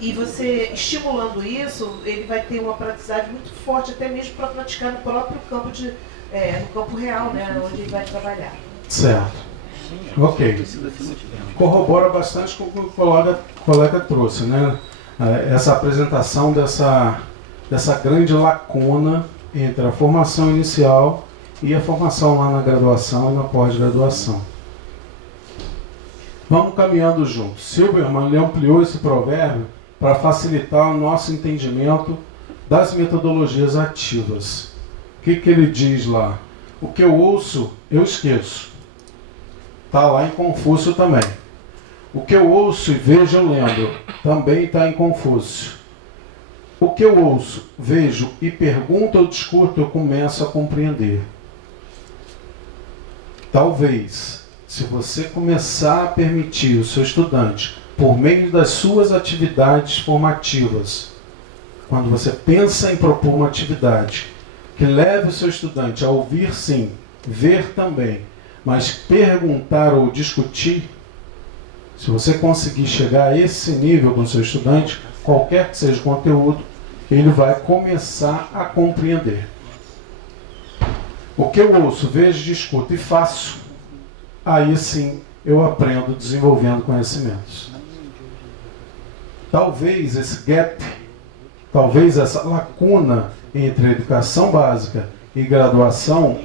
E você estimulando isso, ele vai ter uma praticidade muito forte, até mesmo para praticar no próprio campo no campo real, né, onde ele vai trabalhar. Certo. Ok. Corrobora bastante com o que o colega trouxe, né? Essa apresentação dessa grande lacuna entre a formação inicial e a formação lá na graduação e na pós-graduação. Vamos caminhando juntos. Silbermann ampliou esse provérbio para facilitar o nosso entendimento das metodologias ativas. O que ele diz lá? O que eu ouço, eu esqueço. Está lá em Confúcio também. O que eu ouço e vejo, eu lembro. Também está em Confúcio. O que eu ouço, vejo e pergunto ou discuto, eu começo a compreender. Talvez, se você começar a permitir o seu estudante, por meio das suas atividades formativas, quando você pensa em propor uma atividade que leve o seu estudante a ouvir sim, ver também, mas perguntar ou discutir, se você conseguir chegar a esse nível com o seu estudante, qualquer que seja o conteúdo, ele vai começar a compreender. O que eu ouço, vejo, discuto e faço, aí sim eu aprendo desenvolvendo conhecimentos. Talvez esse gap, talvez essa lacuna entre a educação básica e graduação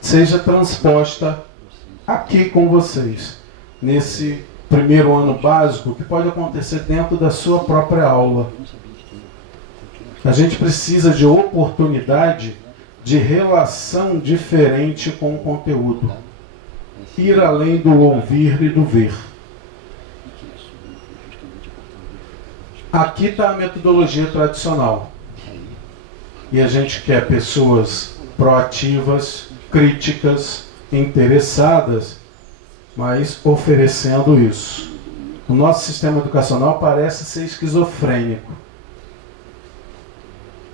seja transposta aqui com vocês, nesse primeiro ano básico, que pode acontecer dentro da sua própria aula. A gente precisa de oportunidade de relação diferente com o conteúdo. Ir além do ouvir e do ver. Aqui está a metodologia tradicional. E a gente quer pessoas proativas, críticas, interessadas, mas oferecendo isso. O nosso sistema educacional parece ser esquizofrênico.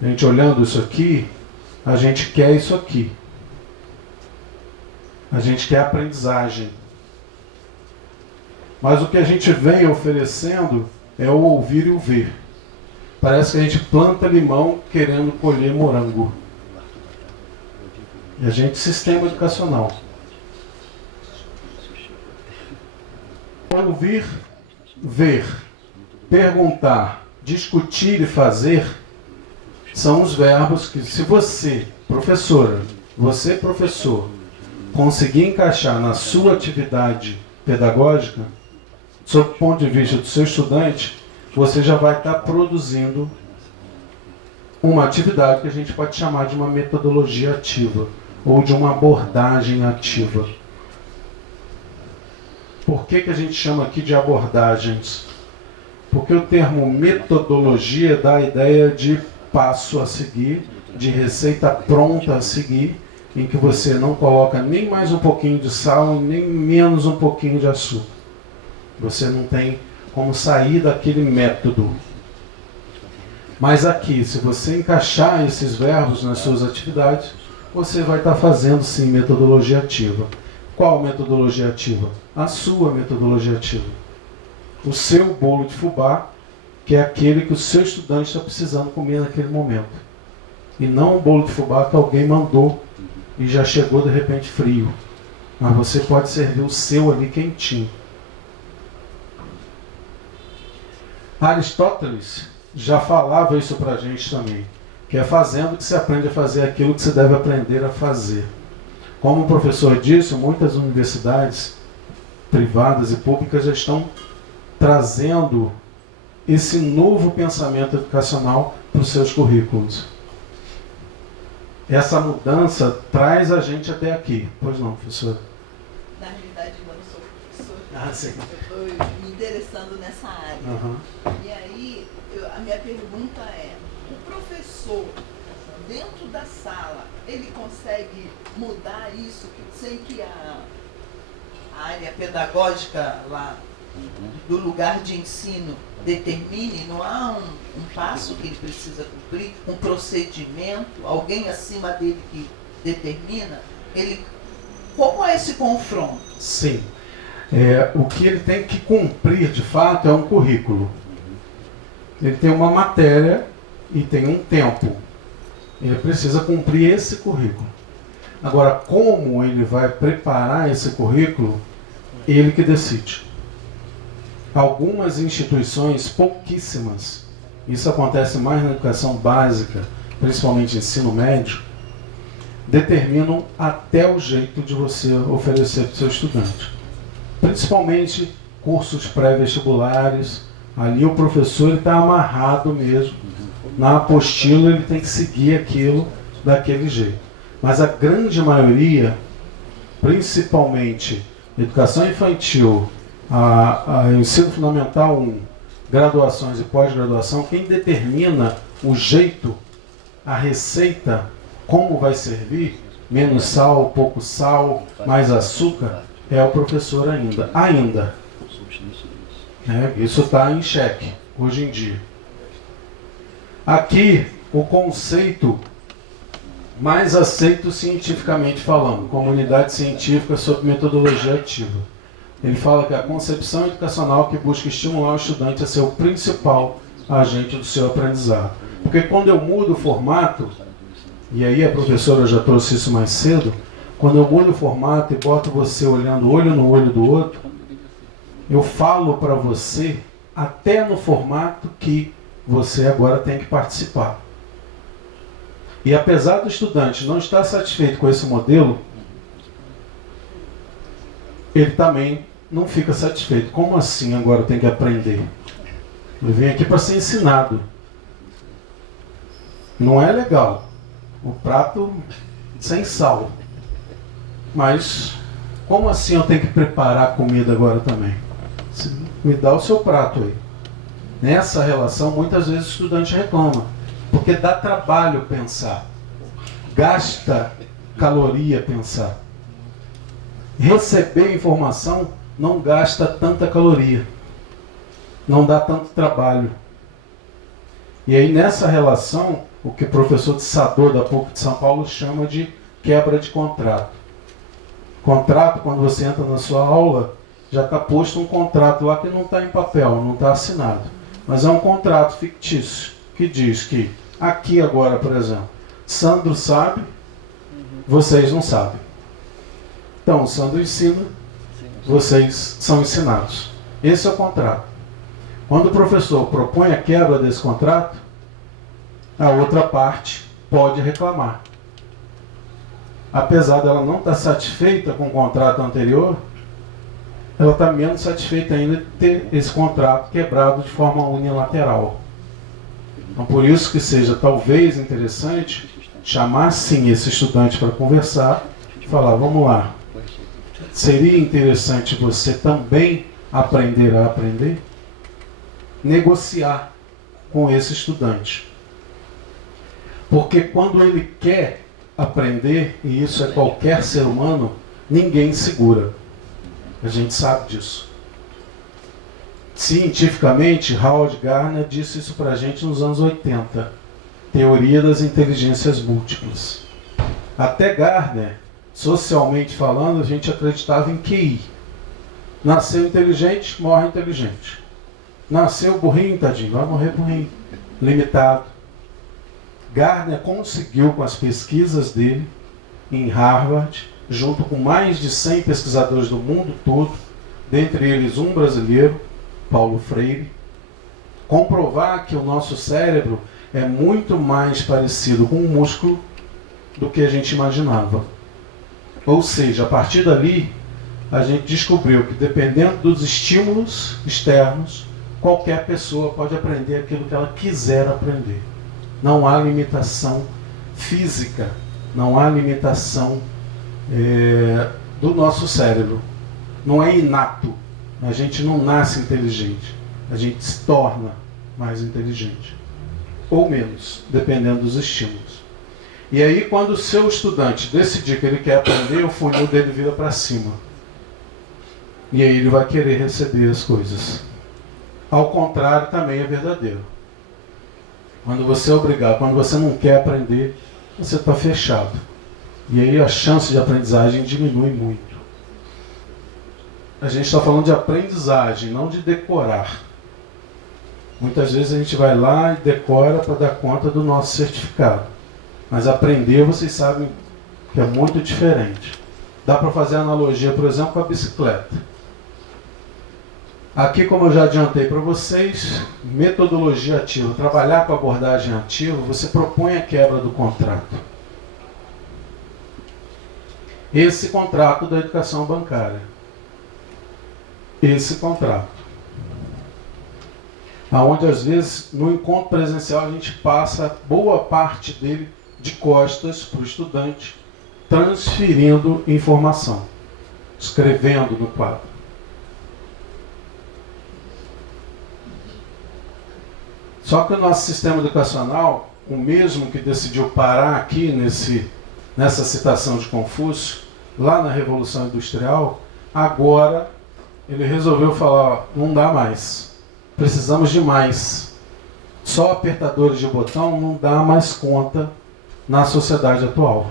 A gente olhando isso aqui, a gente quer isso aqui. A gente quer aprendizagem. Mas o que a gente vem oferecendo é o ouvir e o ver. Parece que a gente planta limão querendo colher morango. E a gente, sistema educacional. Ouvir, ver, perguntar, discutir e fazer são os verbos que, se você, professora, você, professor, conseguir encaixar na sua atividade pedagógica, sob o ponto de vista do seu estudante, você já vai estar produzindo uma atividade que a gente pode chamar de uma metodologia ativa ou de uma abordagem ativa. Por que a gente chama aqui de abordagens? Porque o termo metodologia dá a ideia de passo a seguir, de receita pronta a seguir, em que você não coloca nem mais um pouquinho de sal, nem menos um pouquinho de açúcar. Você não tem como sair daquele método. Mas aqui, se você encaixar esses verbos nas suas atividades, você vai estar fazendo sim metodologia ativa. Qual metodologia ativa? A sua metodologia ativa. O seu bolo de fubá, que é aquele que o seu estudante está precisando comer naquele momento. E não um bolo de fubá que alguém mandou e já chegou de repente frio. Mas você pode servir o seu ali quentinho. Aristóteles já falava isso para a gente também, que é fazendo que se aprende a fazer aquilo que se deve aprender a fazer. Como o professor disse, muitas universidades privadas e públicas já estão trazendo esse novo pensamento educacional para os seus currículos. Essa mudança traz a gente até aqui. Pois não, professor? Na realidade, eu não sou professora. Ah, sim. Eu estou me interessando nessa área. Uhum. E aí, a minha pergunta é, o professor, dentro da sala, ele consegue mudar isso sem que a área pedagógica lá do lugar de ensino determine? Não há um passo que ele precisa cumprir, um procedimento, alguém acima dele que determina? Como é esse confronto? Sim. O que ele tem que cumprir, de fato, é um currículo. Ele tem uma matéria e tem um tempo. Ele precisa cumprir esse currículo. Agora, como ele vai preparar esse currículo, ele que decide. Algumas instituições, pouquíssimas, isso acontece mais na educação básica, principalmente ensino médio, determinam até o jeito de você oferecer para o seu estudante. Principalmente cursos pré-vestibulares, ali o professor está amarrado mesmo. Na apostila ele tem que seguir aquilo daquele jeito. Mas a grande maioria, principalmente educação infantil, ensino fundamental 1, graduações e pós-graduação, quem determina o jeito, a receita, como vai servir, menos sal, pouco sal, mais açúcar, é o professor ainda. Isso está em xeque, hoje em dia. Aqui, o conceito mais aceito cientificamente falando, comunidade científica sobre metodologia ativa. Ele fala que é a concepção educacional que busca estimular o estudante a ser o principal agente do seu aprendizado. Porque quando eu mudo o formato, e aí a professora já trouxe isso mais cedo, quando eu mudo o formato e boto você olhando olho no olho do outro, eu falo para você, até no formato que você agora tem que participar. E apesar do estudante não estar satisfeito com esse modelo, ele também não fica satisfeito. Como assim agora eu tenho que aprender? Eu vim aqui para ser ensinado. Não é legal. O prato sem sal. Mas como assim eu tenho que preparar a comida agora também? Me dá o seu prato aí. Nessa relação, muitas vezes o estudante reclama, porque dá trabalho pensar, gasta caloria pensar. Receber informação não gasta tanta caloria, não dá tanto trabalho. E aí nessa relação, o que o professor de Sador da PUC de São Paulo chama de quebra de contrato. Contrato, quando você entra na sua aula, já está posto um contrato lá que não está em papel, não está assinado. Mas é um contrato fictício, que diz que aqui agora, por exemplo, Sandro sabe, vocês não sabem. Então, o Sandro ensina, vocês são ensinados. Esse é o contrato. Quando o professor propõe a quebra desse contrato, a outra parte pode reclamar. apesar dela não estar satisfeita com o contrato anterior, ela está menos satisfeita ainda de ter esse contrato quebrado de forma unilateral. Então, por isso que seja talvez interessante chamar sim esse estudante para conversar e falar, vamos lá, seria interessante você também aprender a aprender? Negociar com esse estudante. Porque quando ele quer aprender, e isso é qualquer ser humano, ninguém segura. A gente sabe disso. Cientificamente, Howard Gardner disse isso para a gente nos anos 80. Teoria das inteligências múltiplas. Até Gardner, socialmente falando, a gente acreditava em QI. Nasceu inteligente, morre inteligente. Nasceu burrinho, tadinho, vai morrer burrinho. Limitado. Gardner conseguiu, com as pesquisas dele, em Harvard, junto com mais de 100 pesquisadores do mundo todo, dentre eles um brasileiro, Paulo Freire, comprovar que o nosso cérebro é muito mais parecido com um músculo do que a gente imaginava. Ou seja, a partir dali, a gente descobriu que, dependendo dos estímulos externos, qualquer pessoa pode aprender aquilo que ela quiser aprender. Não há limitação física, não há limitação do nosso cérebro. Não é inato. A gente não nasce inteligente. A gente se torna mais inteligente. Ou menos, dependendo dos estímulos. E aí, quando o seu estudante decidir que ele quer aprender, o funil dele vira para cima. E aí ele vai querer receber as coisas. Ao contrário, também é verdadeiro. Quando você é obrigado, quando você não quer aprender, você está fechado. E aí a chance de aprendizagem diminui muito. A gente está falando de aprendizagem, não de decorar. Muitas vezes a gente vai lá e decora para dar conta do nosso certificado. Mas aprender, vocês sabem que é muito diferente. Dá para fazer analogia, por exemplo, com a bicicleta. Aqui, como eu já adiantei para vocês, metodologia ativa. Trabalhar com abordagem ativa, você propõe a quebra do contrato. Esse contrato da educação bancária. Esse contrato. Aonde, às vezes, no encontro presencial, a gente passa boa parte dele de costas para o estudante, transferindo informação, escrevendo no quadro. Só que o nosso sistema educacional, o mesmo que decidiu parar aqui nessa citação de Confúcio, lá na Revolução Industrial, agora ele resolveu falar, não dá mais, precisamos de mais. Só apertadores de botão não dá mais conta na sociedade atual.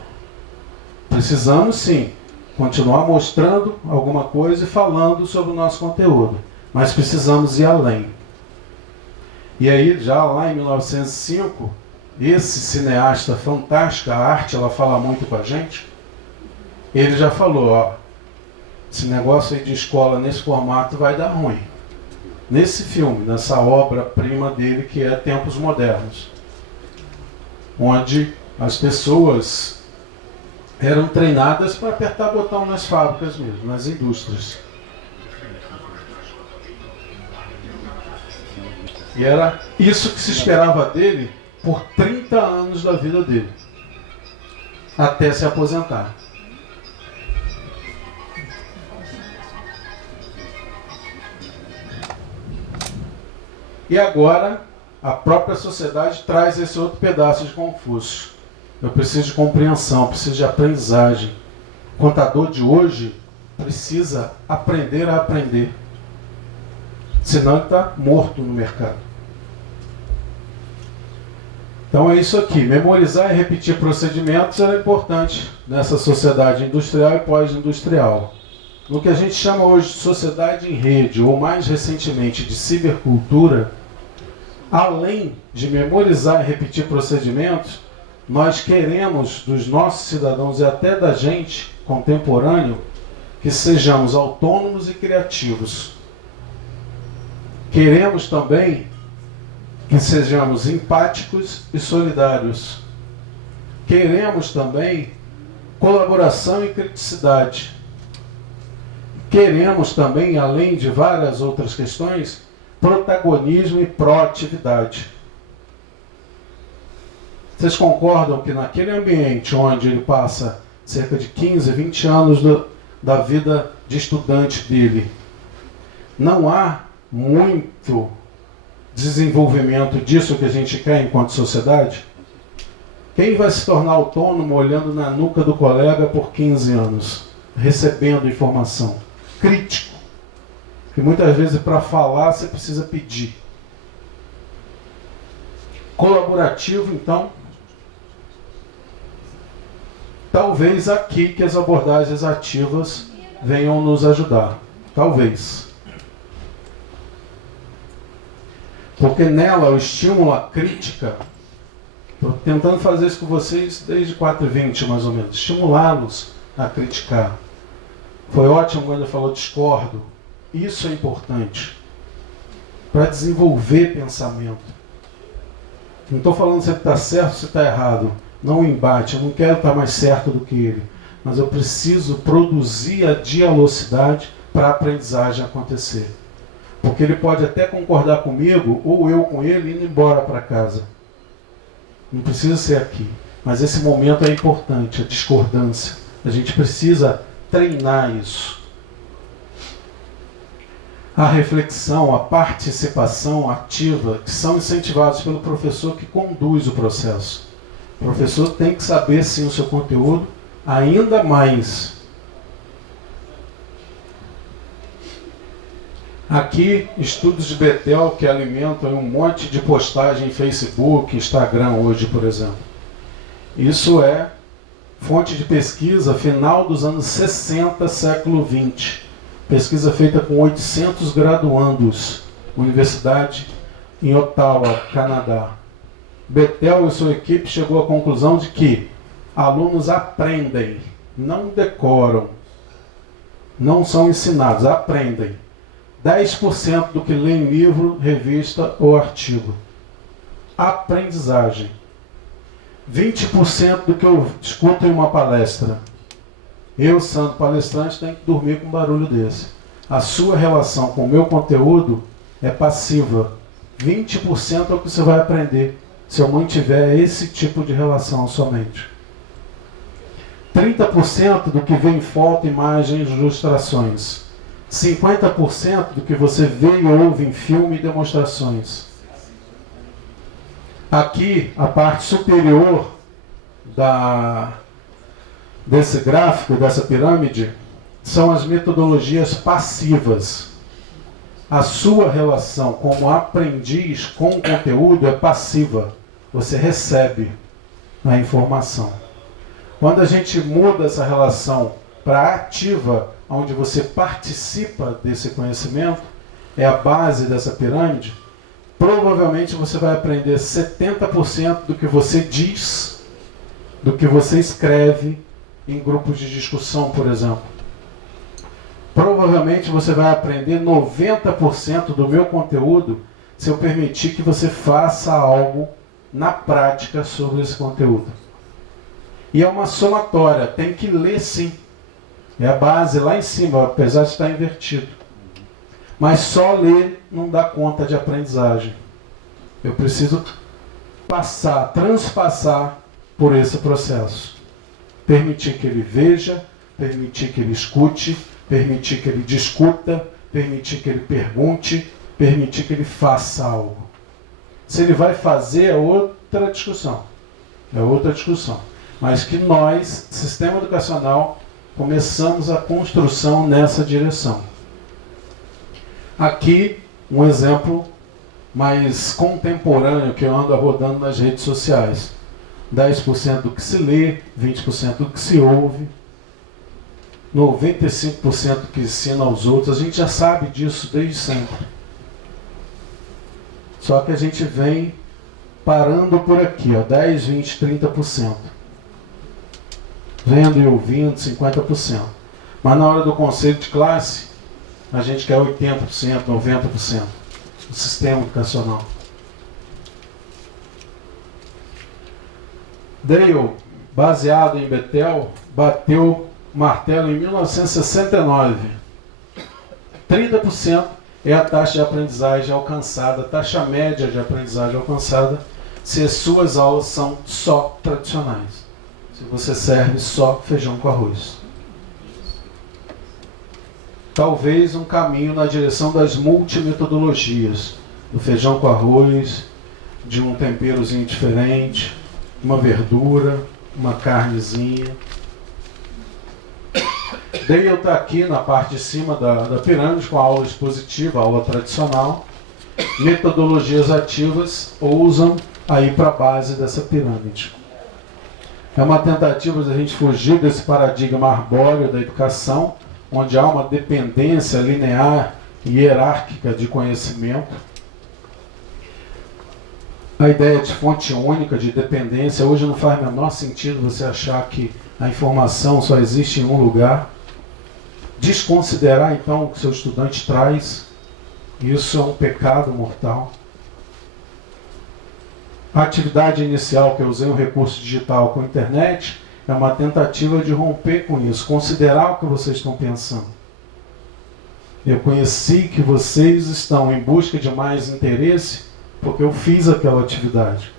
Precisamos sim continuar mostrando alguma coisa e falando sobre o nosso conteúdo, mas precisamos ir além. E aí, já lá em 1905, esse cineasta fantástico, a arte, ela fala muito com a gente, ele já falou, ó, esse negócio aí de escola nesse formato vai dar ruim. Nesse filme, nessa obra-prima dele, que é Tempos Modernos, onde as pessoas eram treinadas para apertar botão nas fábricas mesmo, nas indústrias. E era isso que se esperava dele por 30 anos da vida dele, até se aposentar. E agora, a própria sociedade traz esse outro pedaço de Confúcio. Eu preciso de compreensão, preciso de aprendizagem. O contador de hoje precisa aprender a aprender. Senão ele está morto no mercado. Então é isso aqui. Memorizar e repetir procedimentos é importante nessa sociedade industrial e pós-industrial. No que a gente chama hoje de sociedade em rede, ou mais recentemente de cibercultura, além de memorizar e repetir procedimentos, nós queremos dos nossos cidadãos e até da gente contemporâneo que sejamos autônomos e criativos. Queremos também que sejamos empáticos e solidários. Queremos também Colaboração e criticidade. Queremos também, além de várias outras questões, protagonismo e proatividade. Vocês concordam que naquele ambiente onde ele passa cerca de 15, 20 anos da vida de estudante dele, não há muito desenvolvimento disso que a gente quer enquanto sociedade? Quem vai se tornar autônomo olhando na nuca do colega por 15 anos, recebendo informação? Crítico. Que muitas vezes para falar você precisa pedir. Colaborativo, então. Talvez aqui que as abordagens ativas venham nos ajudar. Talvez. Porque nela o estímulo à crítica, estou tentando fazer isso com vocês desde 4h20 mais ou menos, estimulá-los a criticar. Foi ótimo quando ele falou discordo. Isso é importante para desenvolver pensamento. Não estou falando se ele está certo ou se está errado. Não embate, eu não quero estar mais certo do que ele. Mas eu preciso produzir a dialogicidade para a aprendizagem acontecer. Porque ele pode até concordar comigo, ou eu com ele, indo embora para casa. Não precisa ser aqui. Mas esse momento é importante, a discordância. A gente precisa treinar isso. A reflexão, a participação ativa, que são incentivados pelo professor que conduz o processo. O professor tem que saber, sim, o seu conteúdo, ainda mais. Aqui, estudos de Bethel que alimentam um monte de postagem em Facebook, Instagram hoje, por exemplo. Isso é fonte de pesquisa final dos anos 60, século XX. Pesquisa feita com 800 graduandos. Universidade em Ottawa, Canadá. Bethel e sua equipe chegou à conclusão de que alunos aprendem, não decoram, não são ensinados, aprendem. 10% do que lê em livro, revista ou artigo. Aprendizagem. 20% do que eu escuto em uma palestra. Eu, santo palestrante, tenho que dormir com um barulho desse. A sua relação com o meu conteúdo é passiva. 20% é o que você vai aprender se eu mantiver esse tipo de relação somente. 30% do que vem em foto, imagens, ilustrações. 50% do que você vê e ouve em filme e demonstrações. Aqui, a parte superior desse gráfico, dessa pirâmide, são as metodologias passivas. A sua relação como aprendiz com o conteúdo é passiva. Você recebe a informação. Quando a gente muda essa relação para ativa, onde você participa desse conhecimento, é a base dessa pirâmide, provavelmente você vai aprender 70% do que você diz, do que você escreve em grupos de discussão, por exemplo. Provavelmente você vai aprender 90% do meu conteúdo se eu permitir que você faça algo na prática sobre esse conteúdo. E é uma somatória, tem que ler sim. É a base lá em cima, apesar de estar invertido. Mas só ler não dá conta de aprendizagem. Eu preciso transpassar por esse processo. Permitir que ele veja, permitir que ele escute, permitir que ele discuta, permitir que ele pergunte, permitir que ele faça algo. Se ele vai fazer é outra discussão. É outra discussão. Mas que nós, sistema educacional, começamos a construção nessa direção. Aqui, um exemplo mais contemporâneo que eu ando rodando nas redes sociais. 10% do que se lê, 20% do que se ouve, 95% do que ensina aos outros. A gente já sabe disso desde sempre. Só que a gente vem parando por aqui, ó, 10, 20, 30%. Vendo e ouvindo, 50%. Mas na hora do conselho de classe, a gente quer 80%, 90% do sistema educacional. Dale, baseado em Bethel, bateu martelo em 1969. 30% é a taxa de aprendizagem alcançada, a taxa média de aprendizagem alcançada, se as suas aulas são só tradicionais. Se você serve só feijão com arroz. Talvez um caminho na direção das multimetodologias, do feijão com arroz, de um temperozinho diferente, uma verdura, uma carnezinha. Dale está aqui na parte de cima da pirâmide com a aula expositiva, a aula tradicional. Metodologias ativas ousam a ir para a base dessa pirâmide. É uma tentativa de a gente fugir desse paradigma arbóreo da educação, onde há uma dependência linear e hierárquica de conhecimento. A ideia de fonte única, de dependência, hoje não faz o menor sentido você achar que a informação só existe em um lugar. Desconsiderar, então, o que seu estudante traz, isso é um pecado mortal. A atividade inicial que eu usei, o recurso digital com a internet, é uma tentativa de romper com isso, considerar o que vocês estão pensando. Eu conheci que vocês estão em busca de mais interesse porque eu fiz aquela atividade.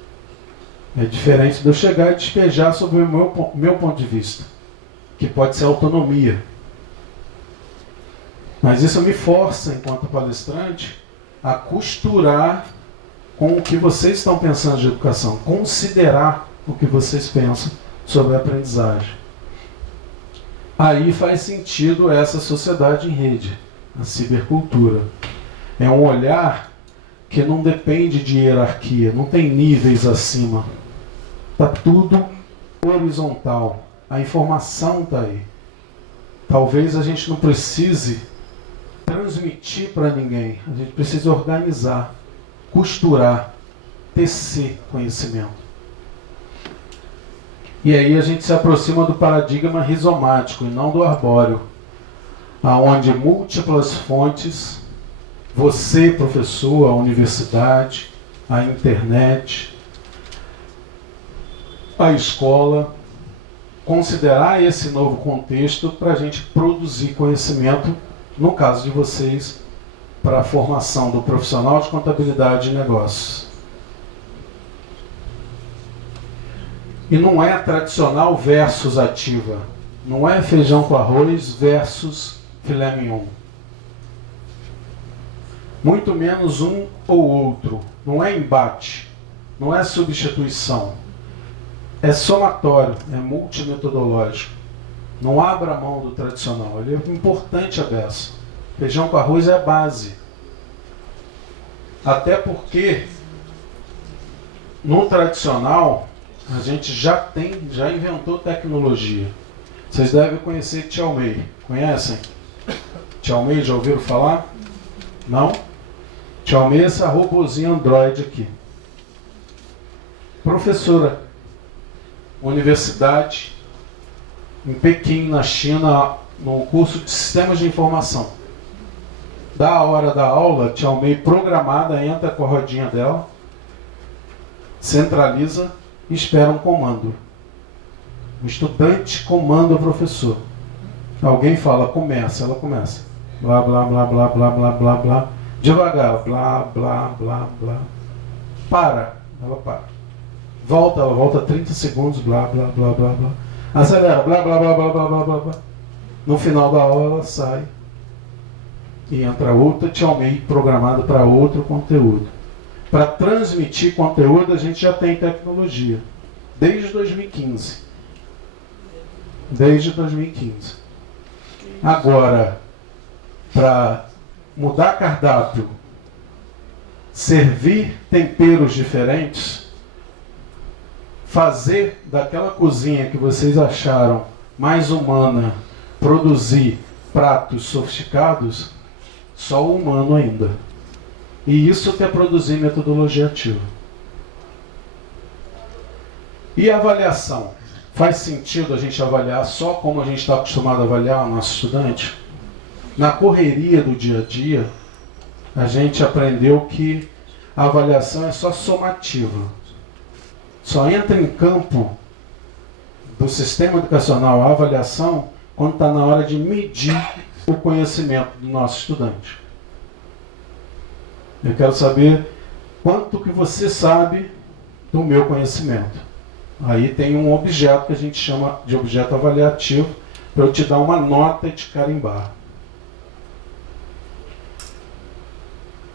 É diferente de eu chegar e despejar sobre o meu ponto de vista, que pode ser autonomia. Mas isso me força, enquanto palestrante, a costurar com o que vocês estão pensando de educação, considerar o que vocês pensam sobre a aprendizagem. Aí faz sentido essa sociedade em rede, a cibercultura. É um olhar que não depende de hierarquia, não tem níveis acima. Está tudo horizontal. A informação está aí. Talvez a gente não precise transmitir para ninguém. A gente precisa organizar, costurar, tecer conhecimento. E aí a gente se aproxima do paradigma rizomático e não do arbóreo, aonde múltiplas fontes, você, professor, a universidade, a internet, a escola, considerar esse novo contexto para a gente produzir conhecimento, no caso de vocês, para a formação do profissional de contabilidade e negócios. E não é tradicional versus ativa. Não é feijão com arroz versus filé mignon. Muito menos um ou outro. Não é embate. Não é substituição. É somatório. É multimetodológico. Não abra mão do tradicional. Ele é importante a beça. Feijão com arroz é a base. Até porque no tradicional a gente já inventou tecnologia. Vocês devem conhecer Xiaomi. Conhecem? Xiaomi, já ouviram falar? Não? Xiaomi é essa robozinha Android aqui. Professora, universidade, em Pequim, na China, no curso de Sistemas de Informação. Da hora da aula, Xiaomi programada entra com a rodinha dela, centraliza e espera um comando. O estudante comanda o professor. Alguém fala, começa, ela começa. Blá, blá, blá, blá, blá, blá, blá, blá. Devagar, blá, blá, blá, blá. Para, ela para. Volta, ela volta 30 segundos, blá, blá, blá, blá, blá. Acelera, blá, blá, blá, blá, blá, blá, blá, blá. No final da aula ela sai e entra outra Xiaomi programada para outro conteúdo. Para transmitir conteúdo a gente já tem tecnologia. Desde 2015. Desde 2015. Agora, para mudar cardápio, servir temperos diferentes, fazer daquela cozinha que vocês acharam mais humana, produzir pratos sofisticados, só o humano ainda. E isso que é produzir metodologia ativa. E a avaliação? Faz sentido a gente avaliar só como a gente está acostumado a avaliar o nosso estudante? Na correria do dia a dia, a gente aprendeu que a avaliação é só somativa. Só entra em campo do sistema educacional à avaliação quando está na hora de medir o conhecimento do nosso estudante. Eu quero saber quanto que você sabe do meu conhecimento. Aí tem um objeto que a gente chama de objeto avaliativo para eu te dar uma nota e te carimbar.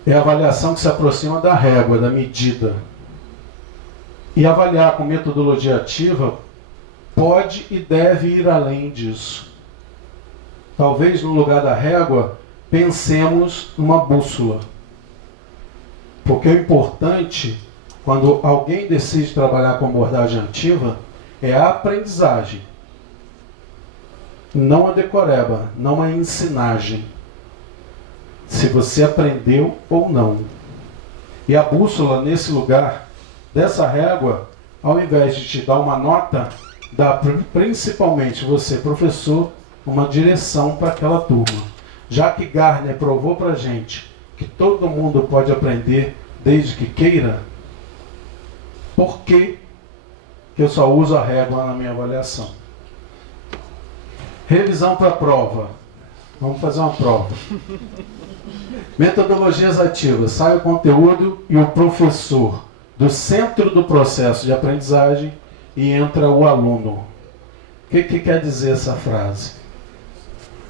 É a avaliação que se aproxima da régua, da medida. E avaliar com metodologia ativa pode e deve ir além disso. Talvez no lugar da régua pensemos numa bússola. Porque o importante, quando alguém decide trabalhar com abordagem ativa, é a aprendizagem. Não a decoreba, não a ensinagem. Se você aprendeu ou não. E a bússola, nesse lugar, dessa régua, ao invés de te dar uma nota, dá principalmente você, professor, uma direção para aquela turma. Já que Gardner provou para a gente que todo mundo pode aprender desde que queira, por que eu só uso a régua na minha avaliação? Revisão para a prova. Vamos fazer uma prova. Metodologias ativas. Sai o conteúdo e o professor do centro do processo de aprendizagem e entra o aluno. O que quer dizer essa frase?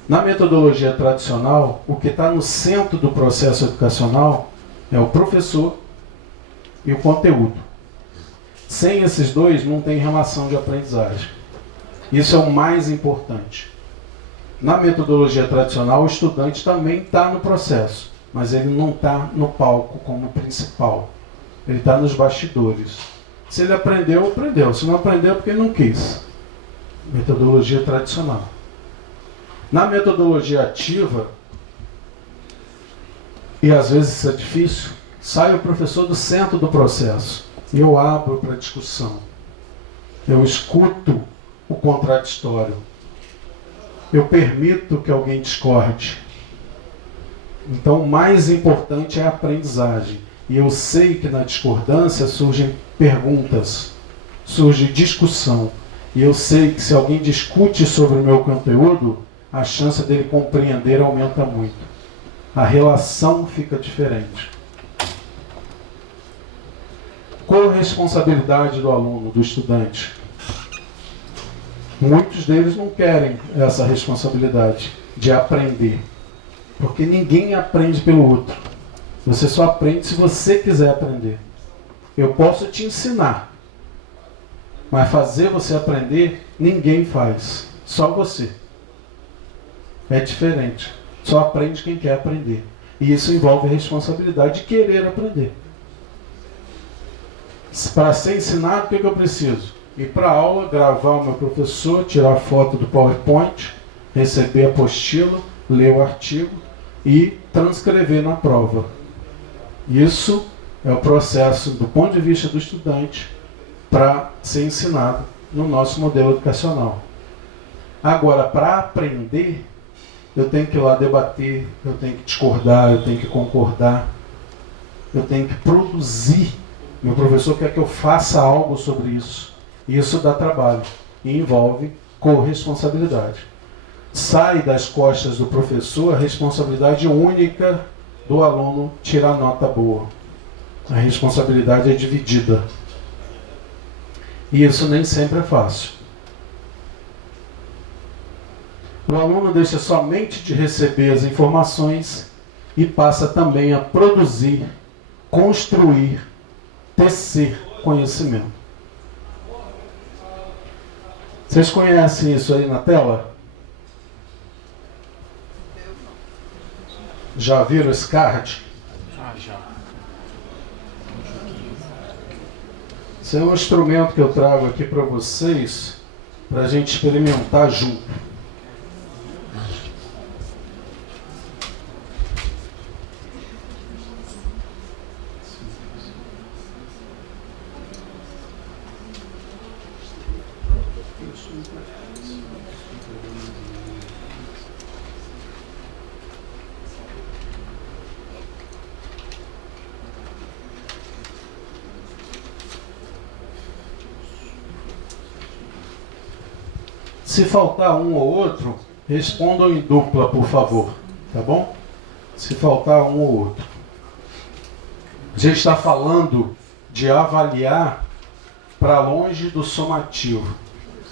Na metodologia tradicional, o que está no centro do processo educacional é o professor e o conteúdo. Sem esses dois, não tem relação de aprendizagem. Isso é o mais importante. Na metodologia tradicional, o estudante também está no processo, mas ele não está no palco como principal. Ele está nos bastidores. Se ele aprendeu, aprendeu. Se não aprendeu, porque ele não quis. Metodologia tradicional. Na metodologia ativa, e às vezes isso é difícil, sai o professor do centro do processo. E eu abro para discussão. Eu escuto o contraditório. Eu permito que alguém discorde. Então, o mais importante é a aprendizagem. E eu sei que na discordância surgem perguntas, surge discussão. E eu sei que se alguém discute sobre o meu conteúdo, a chance dele compreender aumenta muito. A relação fica diferente. Corresponsabilidade do aluno, do estudante. Muitos deles não querem essa responsabilidade de aprender. Porque ninguém aprende pelo outro. Você só aprende se você quiser aprender. Eu posso te ensinar. Mas fazer você aprender, ninguém faz. Só você. É diferente. Só aprende quem quer aprender. E isso envolve a responsabilidade de querer aprender. Para ser ensinado, o que eu preciso? Ir para a aula, gravar o meu professor, tirar foto do PowerPoint, receber a apostila, ler o artigo e transcrever na prova. Isso é o processo, do ponto de vista do estudante, para ser ensinado no nosso modelo educacional. Agora, para aprender, eu tenho que ir lá debater, eu tenho que discordar, eu tenho que concordar, eu tenho que produzir. Meu professor quer que eu faça algo sobre isso. Isso dá trabalho e envolve corresponsabilidade. Sai das costas do professor a responsabilidade única do aluno tirar nota boa. A responsabilidade é dividida. E isso nem sempre é fácil. O aluno deixa somente de receber as informações e passa também a produzir, construir, tecer conhecimento. Vocês conhecem isso aí na tela? Já viram esse card? Já. Esse é um instrumento que eu trago aqui para vocês, para a gente experimentar junto. Se faltar um ou outro, respondam em dupla, por favor. Tá bom? Se faltar um ou outro. A gente está falando de avaliar para longe do somativo.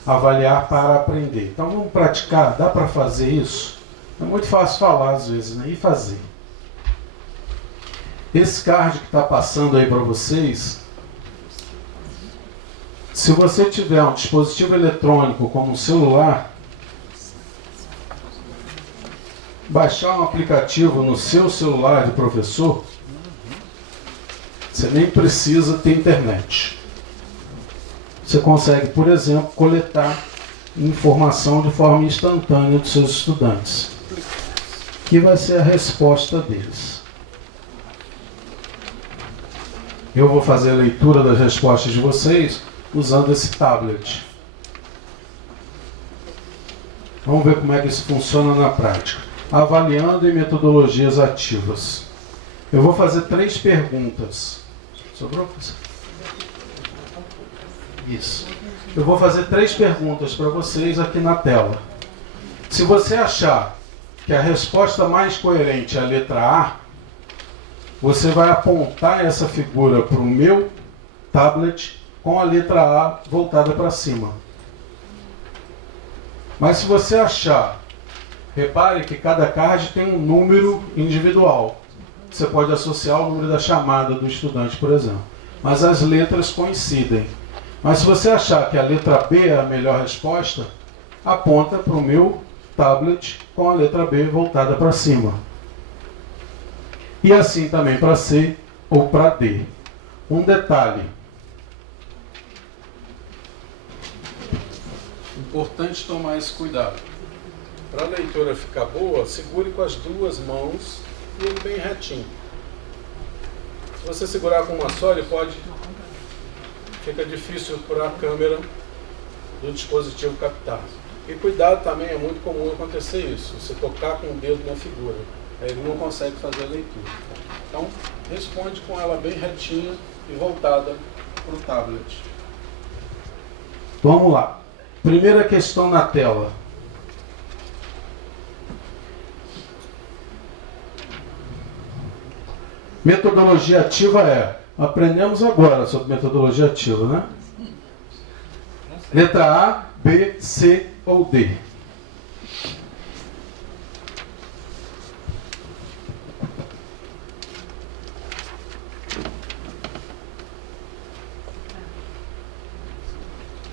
Avaliar para aprender. Então vamos praticar. Dá para fazer isso? É muito fácil falar às vezes, né? E fazer. Esse card que está passando aí para vocês, se você tiver um dispositivo eletrônico como um celular, baixar um aplicativo no seu celular de professor, você nem precisa ter internet. Você consegue, por exemplo, coletar informação de forma instantânea dos seus estudantes, que vai ser a resposta deles. Eu vou fazer a leitura das respostas de vocês usando esse tablet. Vamos ver como é que isso funciona na prática. Avaliando em metodologias ativas. Eu vou fazer 3 perguntas. Sobrou? Isso. Eu vou fazer 3 perguntas para vocês aqui na tela. Se você achar que a resposta mais coerente é a letra A, você vai apontar essa figura para o meu tablet com a letra A voltada para cima. Mas se você achar, repare que cada card tem um número individual. Você pode associar o número da chamada do estudante, por exemplo. Mas as letras coincidem. Mas se você achar que a letra B é a melhor resposta, aponta para o meu tablet com a letra B voltada para cima. E assim também para C ou para D. Um detalhe. Importante tomar esse cuidado. Para a leitura ficar boa, segure com as 2 mãos e ele bem retinho. Se você segurar com uma só, ele pode... Fica difícil para a câmera do dispositivo captar. E cuidado também, é muito comum acontecer isso. Você tocar com o dedo na figura. Aí ele não consegue fazer a leitura. Então, responde com ela bem retinha e voltada para o tablet. Vamos lá. Primeira questão na tela. Metodologia ativa é... Aprendemos agora sobre metodologia ativa, né? Letra A, B, C ou D?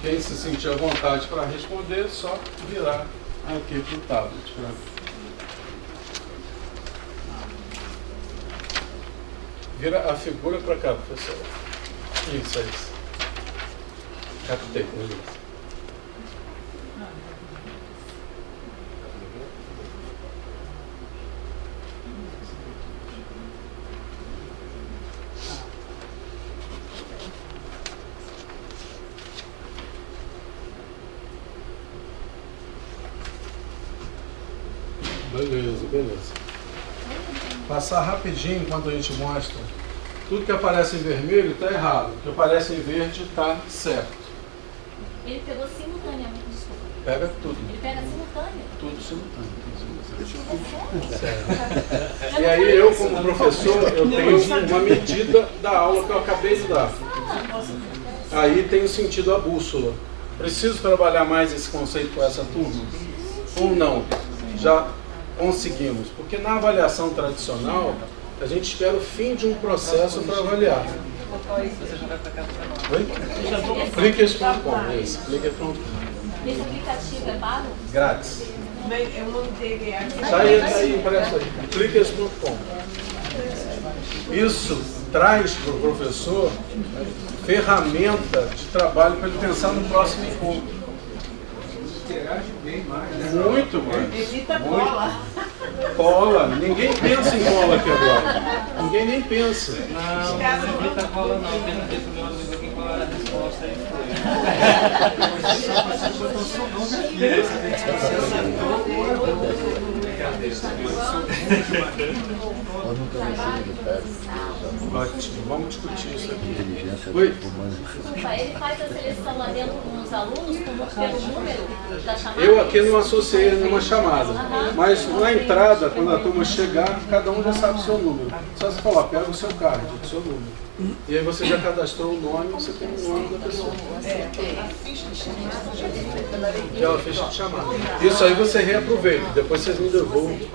Quem se sentir à vontade para responder, só virar aqui para o tablet. Vira a figura para cá, professor. Isso, é isso. Captei, beleza. Beleza. Passar rapidinho enquanto a gente mostra. Tudo que aparece em vermelho está errado. O que aparece em verde está certo. Ele pegou simultaneamente, desculpa. Pega tudo. Ele pega simultâneo. Tudo simultâneo. E aí eu, como professor, eu tenho uma medida da aula que eu acabei de dar. Aí tem o sentido a bússola. Preciso trabalhar mais esse conceito com essa turma? Ou não? Já conseguimos. Porque na avaliação tradicional, a gente espera o fim de um processo para avaliar. Você já vai para cá para nós. Oi? Clickers.com. Esse aplicativo é pago? Grátis. Eu mandei ver aqui. Está aí, impresso aí. Clickers.com. Isso traz para o professor ferramenta de trabalho para ele pensar no próximo encontro. Muito mais. Evita cola. Cola. Ninguém pensa em cola aqui agora. Ninguém nem pensa. Não, não evita cola não. Perguntei pro meu amigo aqui qual era a resposta e foi. Ótimo, vamos discutir isso aqui. Desculpa, ele faz a seleção lá dentro com os alunos pelo número da chamada? Eu aqui não associei nenhuma chamada, mas na entrada, quando a turma chegar, cada um já sabe o seu número. Só você falar, pega o seu card, o seu número. E aí você já cadastrou o nome, você tem o nome da pessoa. Aquela ficha de chamada. Isso aí você reaproveita, depois vocês me devolvem.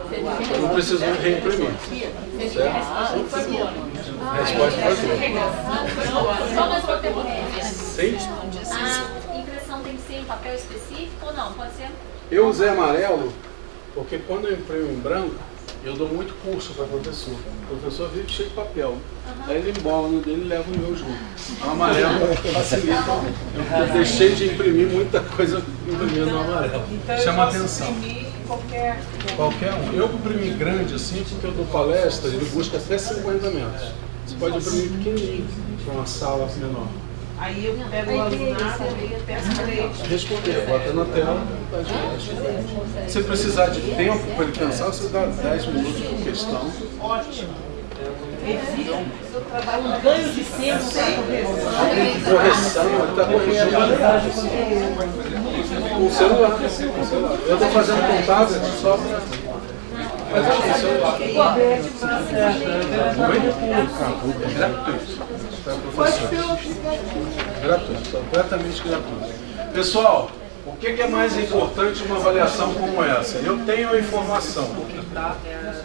Eu não preciso reimprimir. Certo? Resposta para tudo. Só mais uma pergunta. Sim? A impressão tem que ser em papel específico ou não? Pode ser? Eu usei amarelo porque quando eu imprimo em branco, eu dou muito curso para o professor. O professor vive cheio de papel. Aí ele embola no dele e leva o meu junto. O amarelo facilita. Eu deixei de imprimir muita coisa imprimindo no amarelo. Chama atenção. Qualquer um. Eu imprimi grande assim, porque eu dou palestra, ele busca até 50 metros. Você pode imprimir pequenininho, para uma sala menor. Aí eu pego o alunado e peço para ele responder, bota na tela. Se precisar de tempo para ele pensar, você dá 10 minutos por questão. Ótimo. Um ganho de tempo sem correção, ele está corrigindo com o celular. Eu estou fazendo contato só para fazer com o celular. Gratuito. Gratuito, completamente gratuito. Pessoal, o que é mais importante numa avaliação como essa? Eu tenho a informação.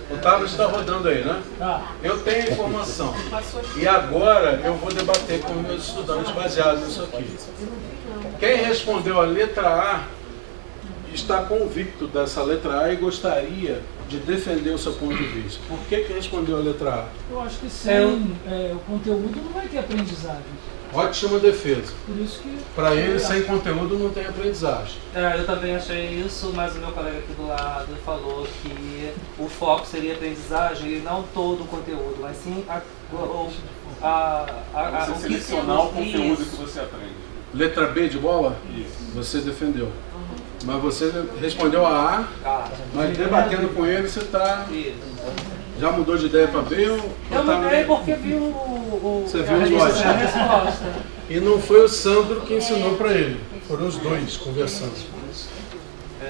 O tablet está rodando aí, né? Eu tenho a informação. E agora eu vou debater com meus estudantes baseado nisso aqui. Quem respondeu a letra A está convicto dessa letra A e gostaria de defender o seu ponto de vista. Por que respondeu a letra A? Eu acho que sem o conteúdo não vai ter aprendizagem. Ótima defesa. Por isso que... Para ele, sem conteúdo, não tem aprendizagem. Eu também achei isso, mas o meu colega aqui do lado falou que o foco seria a aprendizagem e não todo o conteúdo, mas sim você selecionar o conteúdo que você aprende. Letra B de bola? Isso. Você defendeu. Mas você respondeu a A, mas debatendo com ele, você está... Já mudou de ideia para B ou eu mudei porque vi você viu os dois. E não foi o Sandro que ensinou para ele. Foram os dois conversando.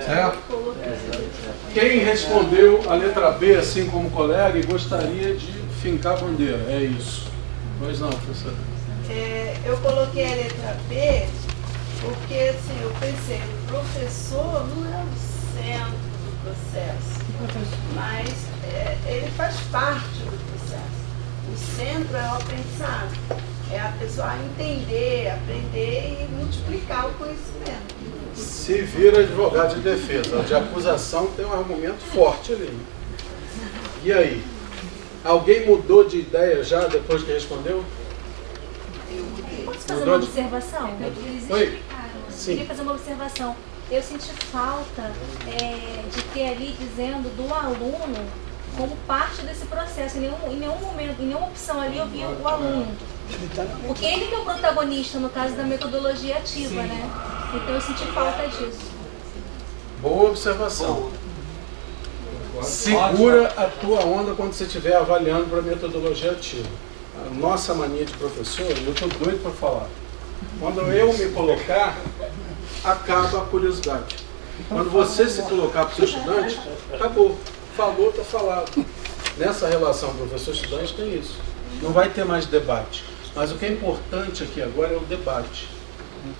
Certo? Quem respondeu a letra B, assim como colega, e gostaria de fincar a bandeira? É isso. Pois não, professor. Eu coloquei a letra B porque assim, eu pensei, o professor não é o centro do processo, mas ele faz parte do processo. O centro é o aprendizado, é a pessoa entender, aprender e multiplicar o conhecimento. Se vira advogado de defesa, o de acusação tem um argumento forte ali. E aí? Alguém mudou de ideia já depois que respondeu? Posso fazer uma observação? Oi? Eu queria fazer uma observação. Eu senti falta de ter ali dizendo do aluno como parte desse processo. Em nenhum momento, em nenhuma opção ali eu vi o aluno. Porque ele que é o protagonista no caso da metodologia ativa, né? Então eu senti falta disso. Boa observação. Segura a tua onda quando você estiver avaliando para a metodologia ativa. A nossa mania de professor, eu estou doido para falar. Quando eu me colocar, acaba a curiosidade. Quando você se colocar para o seu estudante, acabou. Falou, está falado. Nessa relação professor-estudante tem isso. Não vai ter mais debate. Mas o que é importante aqui agora é o debate.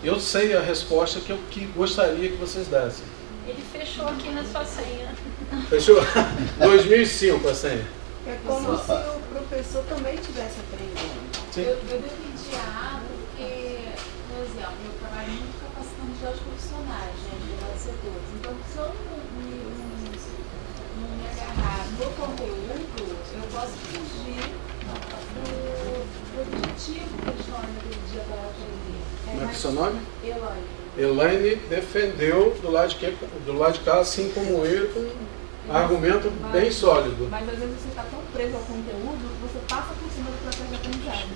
Eu sei a resposta que eu gostaria que vocês dessem. Ele fechou aqui na sua senha. Fechou? 2005 a senha. É como se o professor também estivesse aprendendo. Eu defendi a A porque, por exemplo, eu trabalho muito capacitando os profissionais, né, de vários setores. Então, se eu não me agarrar no conteúdo, eu posso fugir do objetivo que eles estão naquele dia para aprender. Como é que é o seu nome? Elaine. Elaine defendeu do lado de cá, assim como ele, com um argumento bem sólido. Mas às vezes você está tão preso ao conteúdo que você passa por cima do processo de aprendizagem.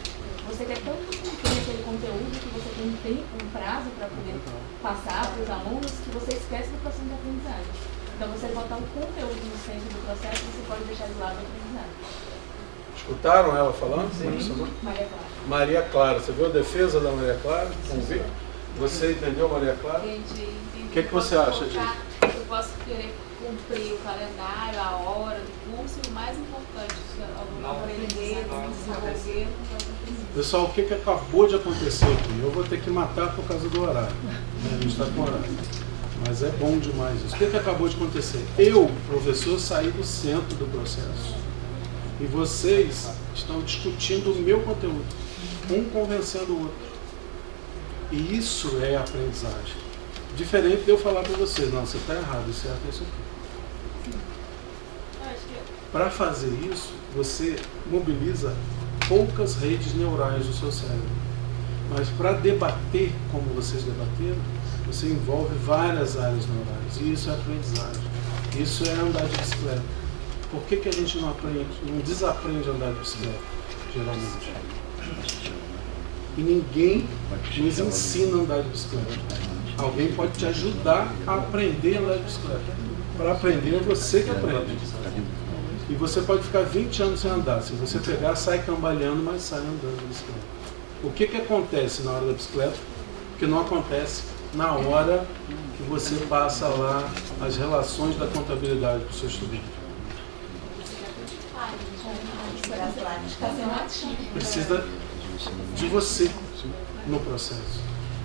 Você quer tanto cumprir aquele conteúdo que você tem um prazo para poder passar para os alunos que você esquece do processo de aprendizagem. Então você botar um conteúdo no centro do processo, você pode deixar de lado a aprendizagem. Escutaram ela falando? Sim. Maria Clara. Maria Clara, você viu a defesa da Maria Clara? Vamos ver? Você entendeu, Maria Clara? Entendi. O que você acha disso? Eu posso querer cumprir o calendário, a hora do curso, e o mais importante, aprender, desenvolver. Pessoal, o que acabou de acontecer aqui? Eu vou ter que matar por causa do horário. A gente está com horário. Mas é bom demais isso. O que acabou de acontecer? Eu, professor, saí do centro do processo. E vocês estão discutindo o meu conteúdo. Um convencendo o outro. E isso é aprendizagem. Diferente de eu falar para vocês, não, você está errado, o certo é isso aqui. Para fazer isso, você mobiliza poucas redes neurais do seu cérebro. Mas para debater, como vocês debateram, você envolve várias áreas neurais. E isso é aprendizagem. Isso é andar de bicicleta. Por que a gente não aprende, não desaprende a andar de bicicleta, geralmente? E ninguém nos ensina a andar de bicicleta. Alguém pode te ajudar a aprender a andar de bicicleta. Para aprender é você que aprende. E você pode ficar 20 anos sem andar. Se você pegar, sai cambaleando, mas sai andando de bicicleta. O que acontece na hora da bicicleta? Que não acontece na hora que você passa lá as relações da contabilidade para o seu estudante. Precisa de você no processo.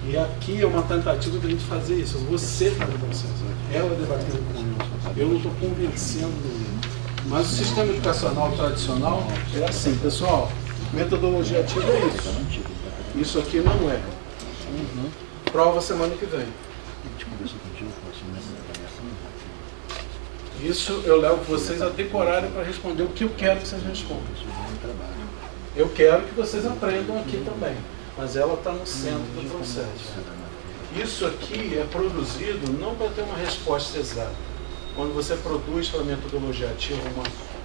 E aqui é uma tentativa de a gente fazer isso. Você está no processo. Ela debatendo comigo. Eu não estou convencendo ninguém. Mas o sistema educacional tradicional é assim, pessoal. Metodologia ativa é isso. Isso aqui não é. Prova semana que vem. Isso eu levo vocês a decorarem para responder o que eu quero que vocês respondam. Eu quero que vocês aprendam aqui também, mas ela está no centro do processo. Isso aqui é produzido não para ter uma resposta exata. Quando você produz para a metodologia ativa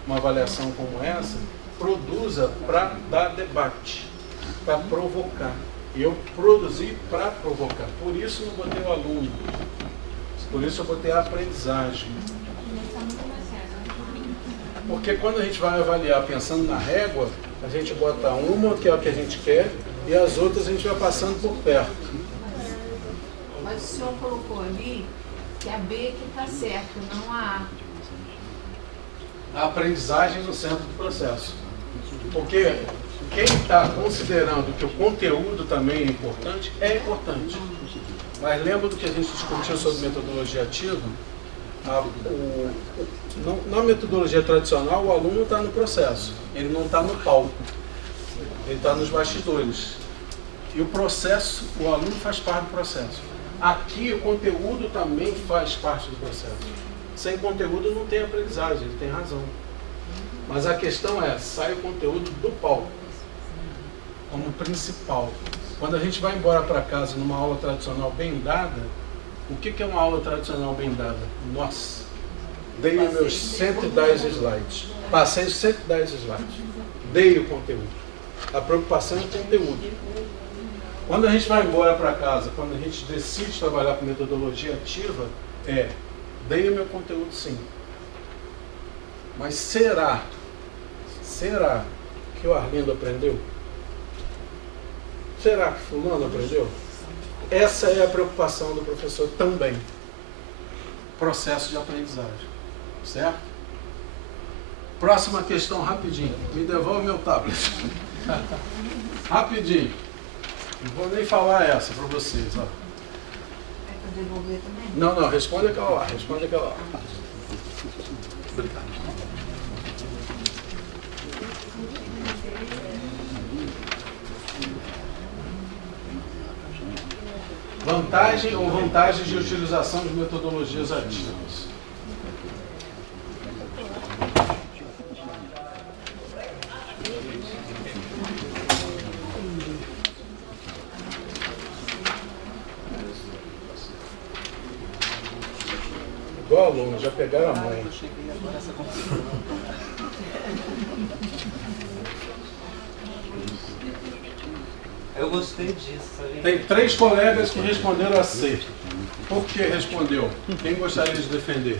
uma avaliação como essa, produza para dar debate, para provocar. E eu produzi para provocar. Por isso não botei o aluno. Por isso eu botei a aprendizagem. Porque quando a gente vai avaliar pensando na régua, a gente bota uma, que é o que a gente quer, e as outras a gente vai passando por perto. Mas o senhor colocou ali que a B que está certo, não a A. A aprendizagem no centro do processo. Porque quem está considerando que o conteúdo também é importante, Mas lembra do que a gente discutiu sobre metodologia ativa? Na metodologia tradicional, o aluno está no processo, ele não está no palco, ele está nos bastidores. E o processo, o aluno faz parte do processo. Aqui o conteúdo também faz parte do processo. Sem conteúdo não tem aprendizagem, ele tem razão. Mas a questão é, sai o conteúdo do palco, como principal. Quando a gente vai embora para casa numa aula tradicional bem dada, o que é uma aula tradicional bem dada? Nossa, dei os meus 110 slides, passei os 110 slides, dei o conteúdo. A preocupação é o conteúdo. Quando a gente vai embora para casa, quando a gente decide trabalhar com metodologia ativa, dei o meu conteúdo sim. Mas será que o Arlindo aprendeu? Será que fulano aprendeu? Essa é a preocupação do professor também. Processo de aprendizagem. Certo? Próxima questão, rapidinho. Me devolve meu tablet. Rapidinho. Não vou nem falar essa para vocês. Ó. É para devolver também? Não, responde aquela lá. Obrigado. Vantagem ou vantagens de utilização de metodologias ativas. Igual aluno, já pegaram a mãe. Eu gostei disso, sabia? Tem 3 colegas que responderam a C. Por que respondeu? Quem gostaria de defender?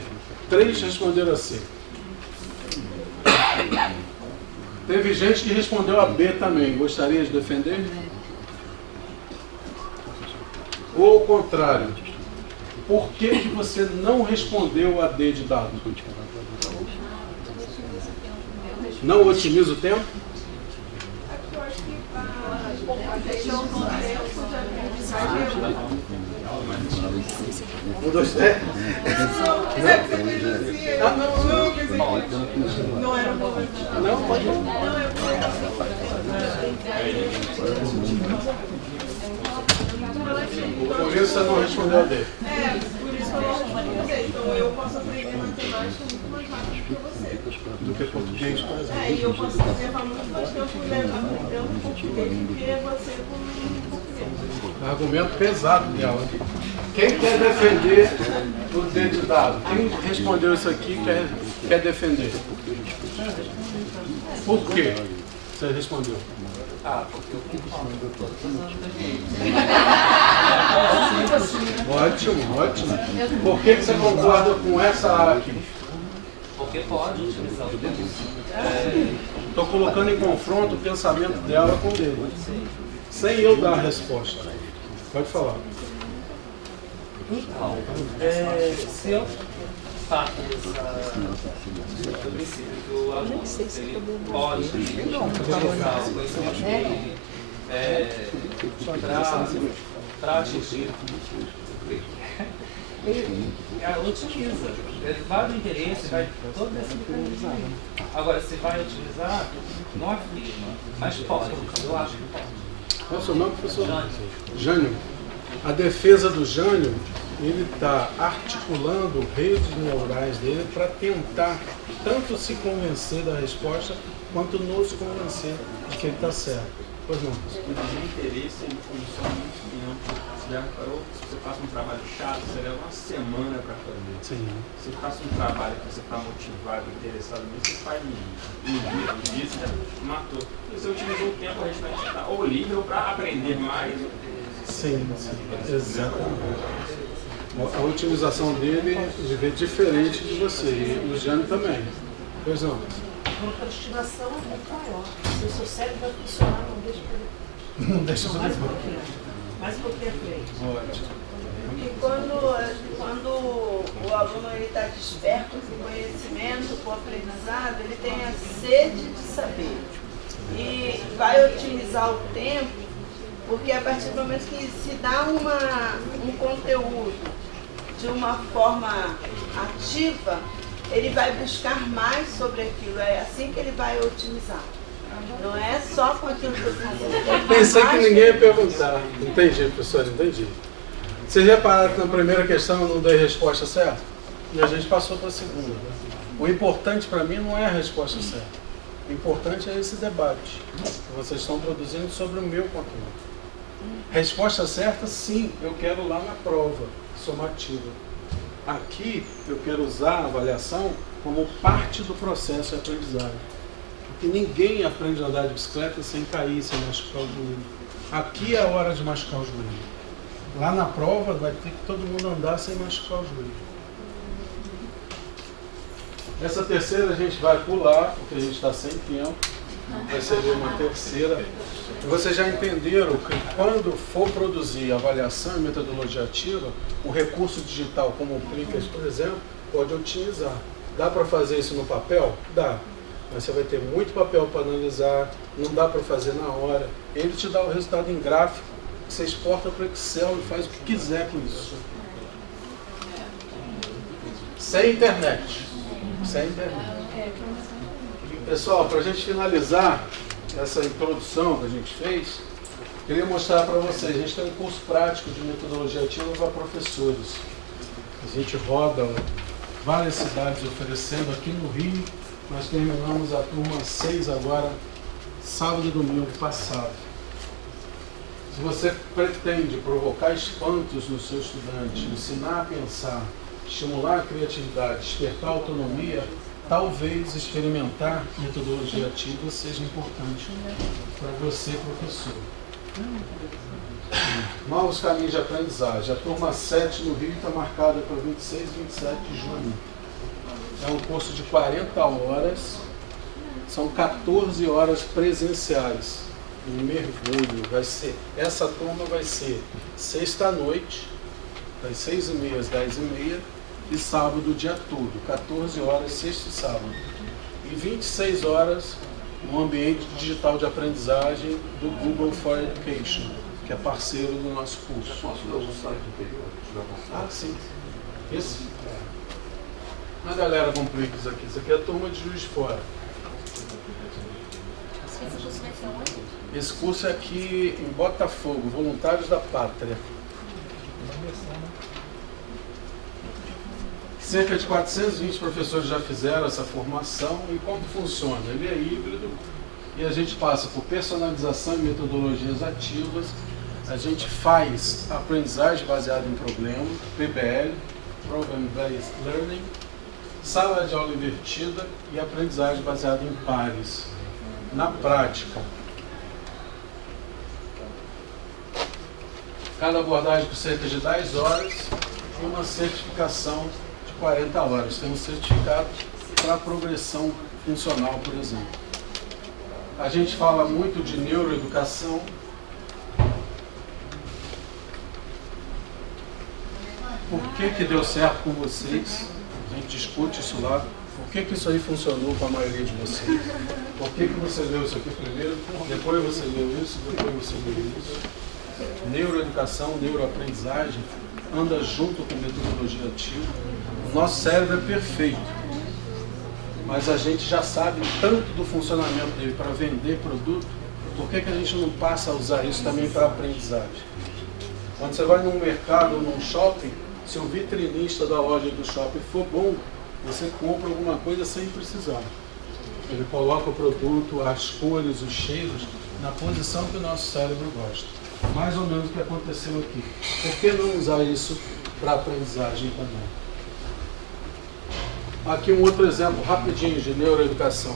3 responderam a C. Teve gente que respondeu a B também. Gostaria de defender? Ou ao contrário, por que você não respondeu a D de dado? Não otimiza o tempo? Um, dois, três. Não era bom. Não, pode. Por isso você não respondeu a D. Por isso que eu não respondi. Então eu posso aprender matemática muito mais rápido que você. Do que português, por exemplo. E eu posso levar muito mais tempo aprendendo português do que você com português. Argumento pesado dela. Quem quer defender o D de dado? Quem respondeu isso aqui quer defender? Por quê você respondeu? Porque eu concordo. Ótimo, ótimo. Por que você concorda com essa A aqui? Porque pode utilizar o tempo. Estou colocando em confronto o pensamento dela com o dele. Sem eu dar a resposta. Pode falar. Então, se eu parto do princípio que o aluno ele pode utilizar o conhecimento dele para atingir, ele utiliza. Ele vai do interesse, vai todo esse mecanismo aí. Agora, se vai utilizar, não afirma, mas pode. Eu acho que pode. Qual é o seu nome, professor? Jânio. A defesa do Jânio, ele está articulando redes neurais dele para tentar tanto se convencer da resposta, quanto nos convencer de que ele está certo. Pois não. O desinteresse ele consome muito tempo. Você já reparou? Se você passa um trabalho chato, você leva uma semana para fazer. Sim. Se você passa um trabalho que você está motivado, interessado nisso, você faz um dia, você matou. E você utilizou o tempo restante está ou livre ou para aprender mais. Sim, exatamente. A utilização dele é diferente de você, e o Jânio também. Pois não. A procrastinação é muito maior. O seu cérebro vai funcionar, não deixa para Não deixa para depois. Mais um pouquinho à frente. Ótimo. E quando o aluno está desperto com o conhecimento, com o aprendizado, ele tem a sede de saber. E vai otimizar o tempo, porque a partir do momento que se dá um conteúdo de uma forma ativa, ele vai buscar mais sobre aquilo. É assim que ele vai otimizar. Não é só com aquilo que eu estou Pensei que ninguém ia perguntar. Entendi, professor, entendi. Vocês repararam que na primeira questão eu não dei resposta certa? E a gente passou para a segunda. O importante para mim não é a resposta certa. O importante é esse debate que vocês estão produzindo sobre o meu conteúdo. Resposta certa, sim, eu quero lá na prova somativa. Aqui eu quero usar a avaliação como parte do processo de aprendizagem. Porque ninguém aprende a andar de bicicleta sem cair, sem machucar o joelho. Aqui é a hora de machucar o joelho. Lá na prova vai ter que todo mundo andar sem machucar o joelho. Essa terceira a gente vai pular, porque a gente está sem tempo. Vai ser uma terceira. E vocês já entenderam que quando for produzir avaliação e metodologia ativa, o recurso digital como o Plickers, por exemplo, pode otimizar. Dá para fazer isso no papel? Dá. Mas você vai ter muito papel para analisar, não dá para fazer na hora. Ele te dá o resultado em gráfico, você exporta para o Excel e faz o que quiser com isso. Sem internet. Sem internet. Pessoal, para a gente finalizar essa introdução que a gente fez, queria mostrar para vocês. A gente tem um curso prático de metodologia ativa para professores. A gente roda várias cidades oferecendo. Aqui no Rio, nós terminamos a turma 6 agora, sábado e domingo passado. Se você pretende provocar espantos no seu estudante, ensinar a pensar, estimular a criatividade, despertar a autonomia, talvez experimentar metodologia ativa seja importante para você, professor. Novos caminhos de aprendizagem. A turma 7 no Rio está marcada para 26 e 27 de junho. É um curso de 40 horas, são 14 horas presenciais. Um mergulho. Essa turma vai ser sexta-noite, das 6h30 às 10h30, e sábado o dia todo, 14 horas, sexta e sábado. E 26 horas no ambiente digital de aprendizagem do Google for Education, que é parceiro do nosso curso. Posso dar um slide anterior? Ah, sim. Esse? A galera complica isso aqui. Isso aqui é a turma de Juiz de Fora. Esse curso vai ser onde? Esse curso é aqui em Botafogo, Voluntários da Pátria. Cerca de 420 professores já fizeram essa formação. E como funciona? Ele é híbrido e a gente passa por personalização e metodologias ativas. A gente faz aprendizagem baseada em problema, PBL, Problem Based Learning, sala de aula invertida e aprendizagem baseada em pares. Na prática, cada abordagem com cerca de 10 horas e uma certificação de 40 horas. Tem um certificado para progressão funcional, por exemplo. A gente fala muito de neuroeducação. Por que deu certo com vocês? A gente discute isso lá. Por que isso aí funcionou com a maioria de vocês? Por que você leu isso aqui primeiro, depois você leu isso, depois você leu isso? Neuroeducação, neuroaprendizagem, anda junto com metodologia ativa. O nosso cérebro é perfeito, mas a gente já sabe tanto do funcionamento dele para vender produto, por que a gente não passa a usar isso também para aprendizagem? Quando você vai num mercado ou num shopping, se o vitrinista da loja do shopping for bom, você compra alguma coisa sem precisar. Ele coloca o produto, as cores, os cheiros, na posição que o nosso cérebro gosta. Mais ou menos o que aconteceu aqui. Por que não usar isso para aprendizagem também? Aqui um outro exemplo rapidinho de neuroeducação.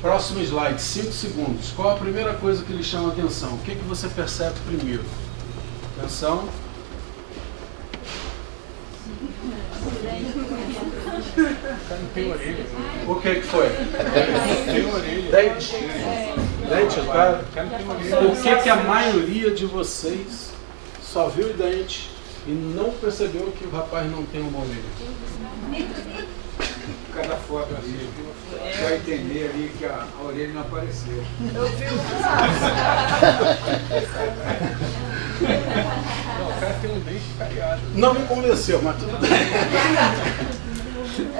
Próximo slide, 5 segundos. Qual a primeira coisa que lhe chama a atenção? O que você percebe primeiro? Atenção. Não tem orelha. O que foi? Tem orelha. Dente? Dente, cara? Por que a maioria de vocês só viu o dente e não percebeu que o rapaz não tem uma orelha? Cada foto ali, vai entender ali que a orelha não apareceu. Eu vi Não, o cara tem um dente cariado. Não me convenceu, mas tudo bem.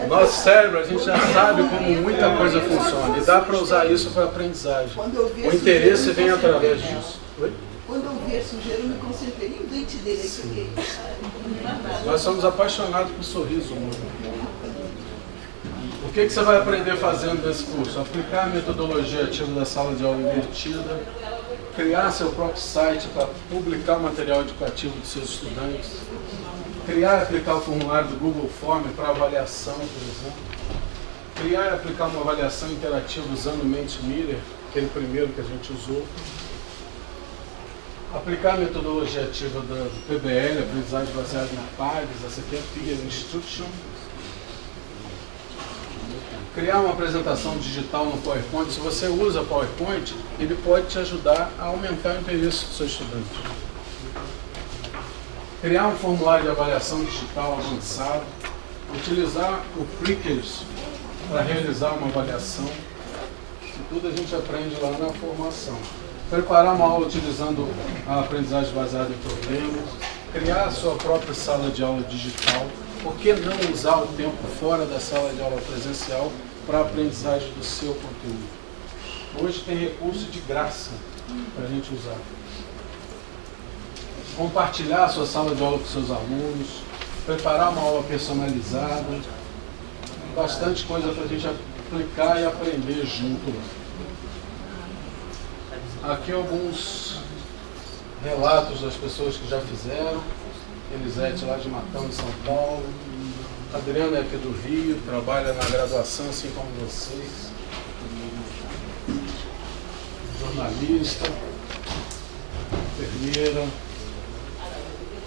Nosso cérebro, a gente já sabe como muita coisa funciona e dá para usar isso para aprendizagem. O interesse vem através disso. Oi? Quando eu vi a sujeira, eu me concentrei no dente dele. Sim. Nós somos apaixonados por sorriso humano. O que você vai aprender fazendo nesse curso? Aplicar a metodologia ativa da sala de aula invertida, criar seu próprio site para publicar o material educativo dos seus estudantes, criar e aplicar o formulário do Google Form para avaliação, por exemplo, criar e aplicar uma avaliação interativa usando o Mentimeter, aquele primeiro que a gente usou, aplicar a metodologia ativa do PBL, aprendizagem baseada em pares, essa aqui é Peer Instruction, criar uma apresentação digital no PowerPoint. Se você usa PowerPoint, ele pode te ajudar a aumentar o interesse do seu estudante. Criar um formulário de avaliação digital avançado, utilizar o Prickers para realizar uma avaliação. Isso tudo a gente aprende lá na formação. Preparar uma aula utilizando a aprendizagem baseada em problemas, criar a sua própria sala de aula digital. Por que não usar o tempo fora da sala de aula presencial para a aprendizagem do seu conteúdo? Hoje tem recurso de graça para a gente usar. Compartilhar a sua sala de aula com seus alunos, preparar uma aula personalizada, bastante coisa para a gente aplicar e aprender junto. Aqui alguns relatos das pessoas que já fizeram. Elisete lá de Matão, de São Paulo. Adriana é aqui do Rio, trabalha na graduação assim como vocês. Jornalista, enfermeira,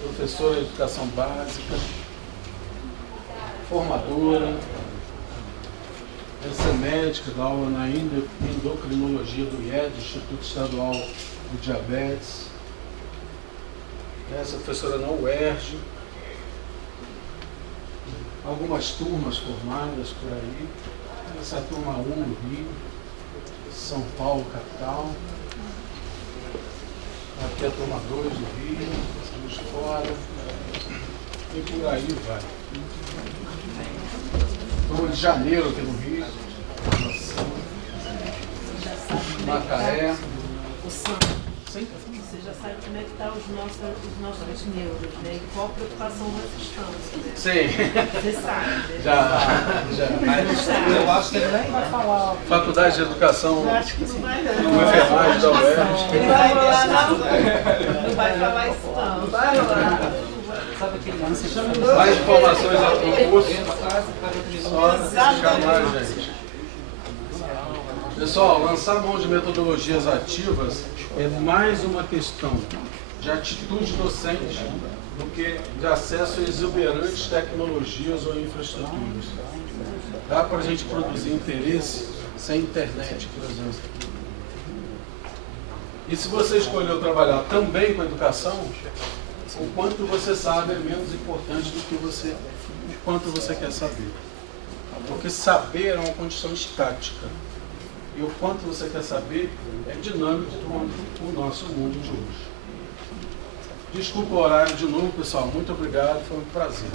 professora de educação básica, formadora, Essa é médica, dá aula na endocrinologia do IED, Instituto Estadual do Diabetes. Essa professora na UERJ. Algumas turmas formadas por aí. Essa é a turma 1 no Rio, São Paulo, capital. Aqui é a turma 2 do Rio, estamos fora. E por aí vai. Turma de Janeiro aqui no Rio. Macaé. O Sam, você já sabe como é que estão os nossos neuros, né? E qual preocupação nós estamos, né? Sim. Você sabe, né? Já. Eu acho que ele nem vai falar. Faculdade de Educação. Eu acho que não vai não. Enfermagem da UERJ. Ele vai falar não. Não vai falar isso não. Vai lá. Mais informações ao concurso. Só chamar, gente. Pessoal, lançar mão de metodologias ativas é mais uma questão de atitude docente do que de acesso a exuberantes tecnologias ou infraestruturas. Dá para a gente produzir interesse sem internet, por exemplo. E se você escolheu trabalhar também com educação, o quanto você sabe é menos importante do que o quanto você quer saber. Porque saber é uma condição estática. E o quanto você quer saber é dinâmico com o nosso mundo de hoje. Desculpa o horário de novo, pessoal. Muito obrigado, foi um prazer.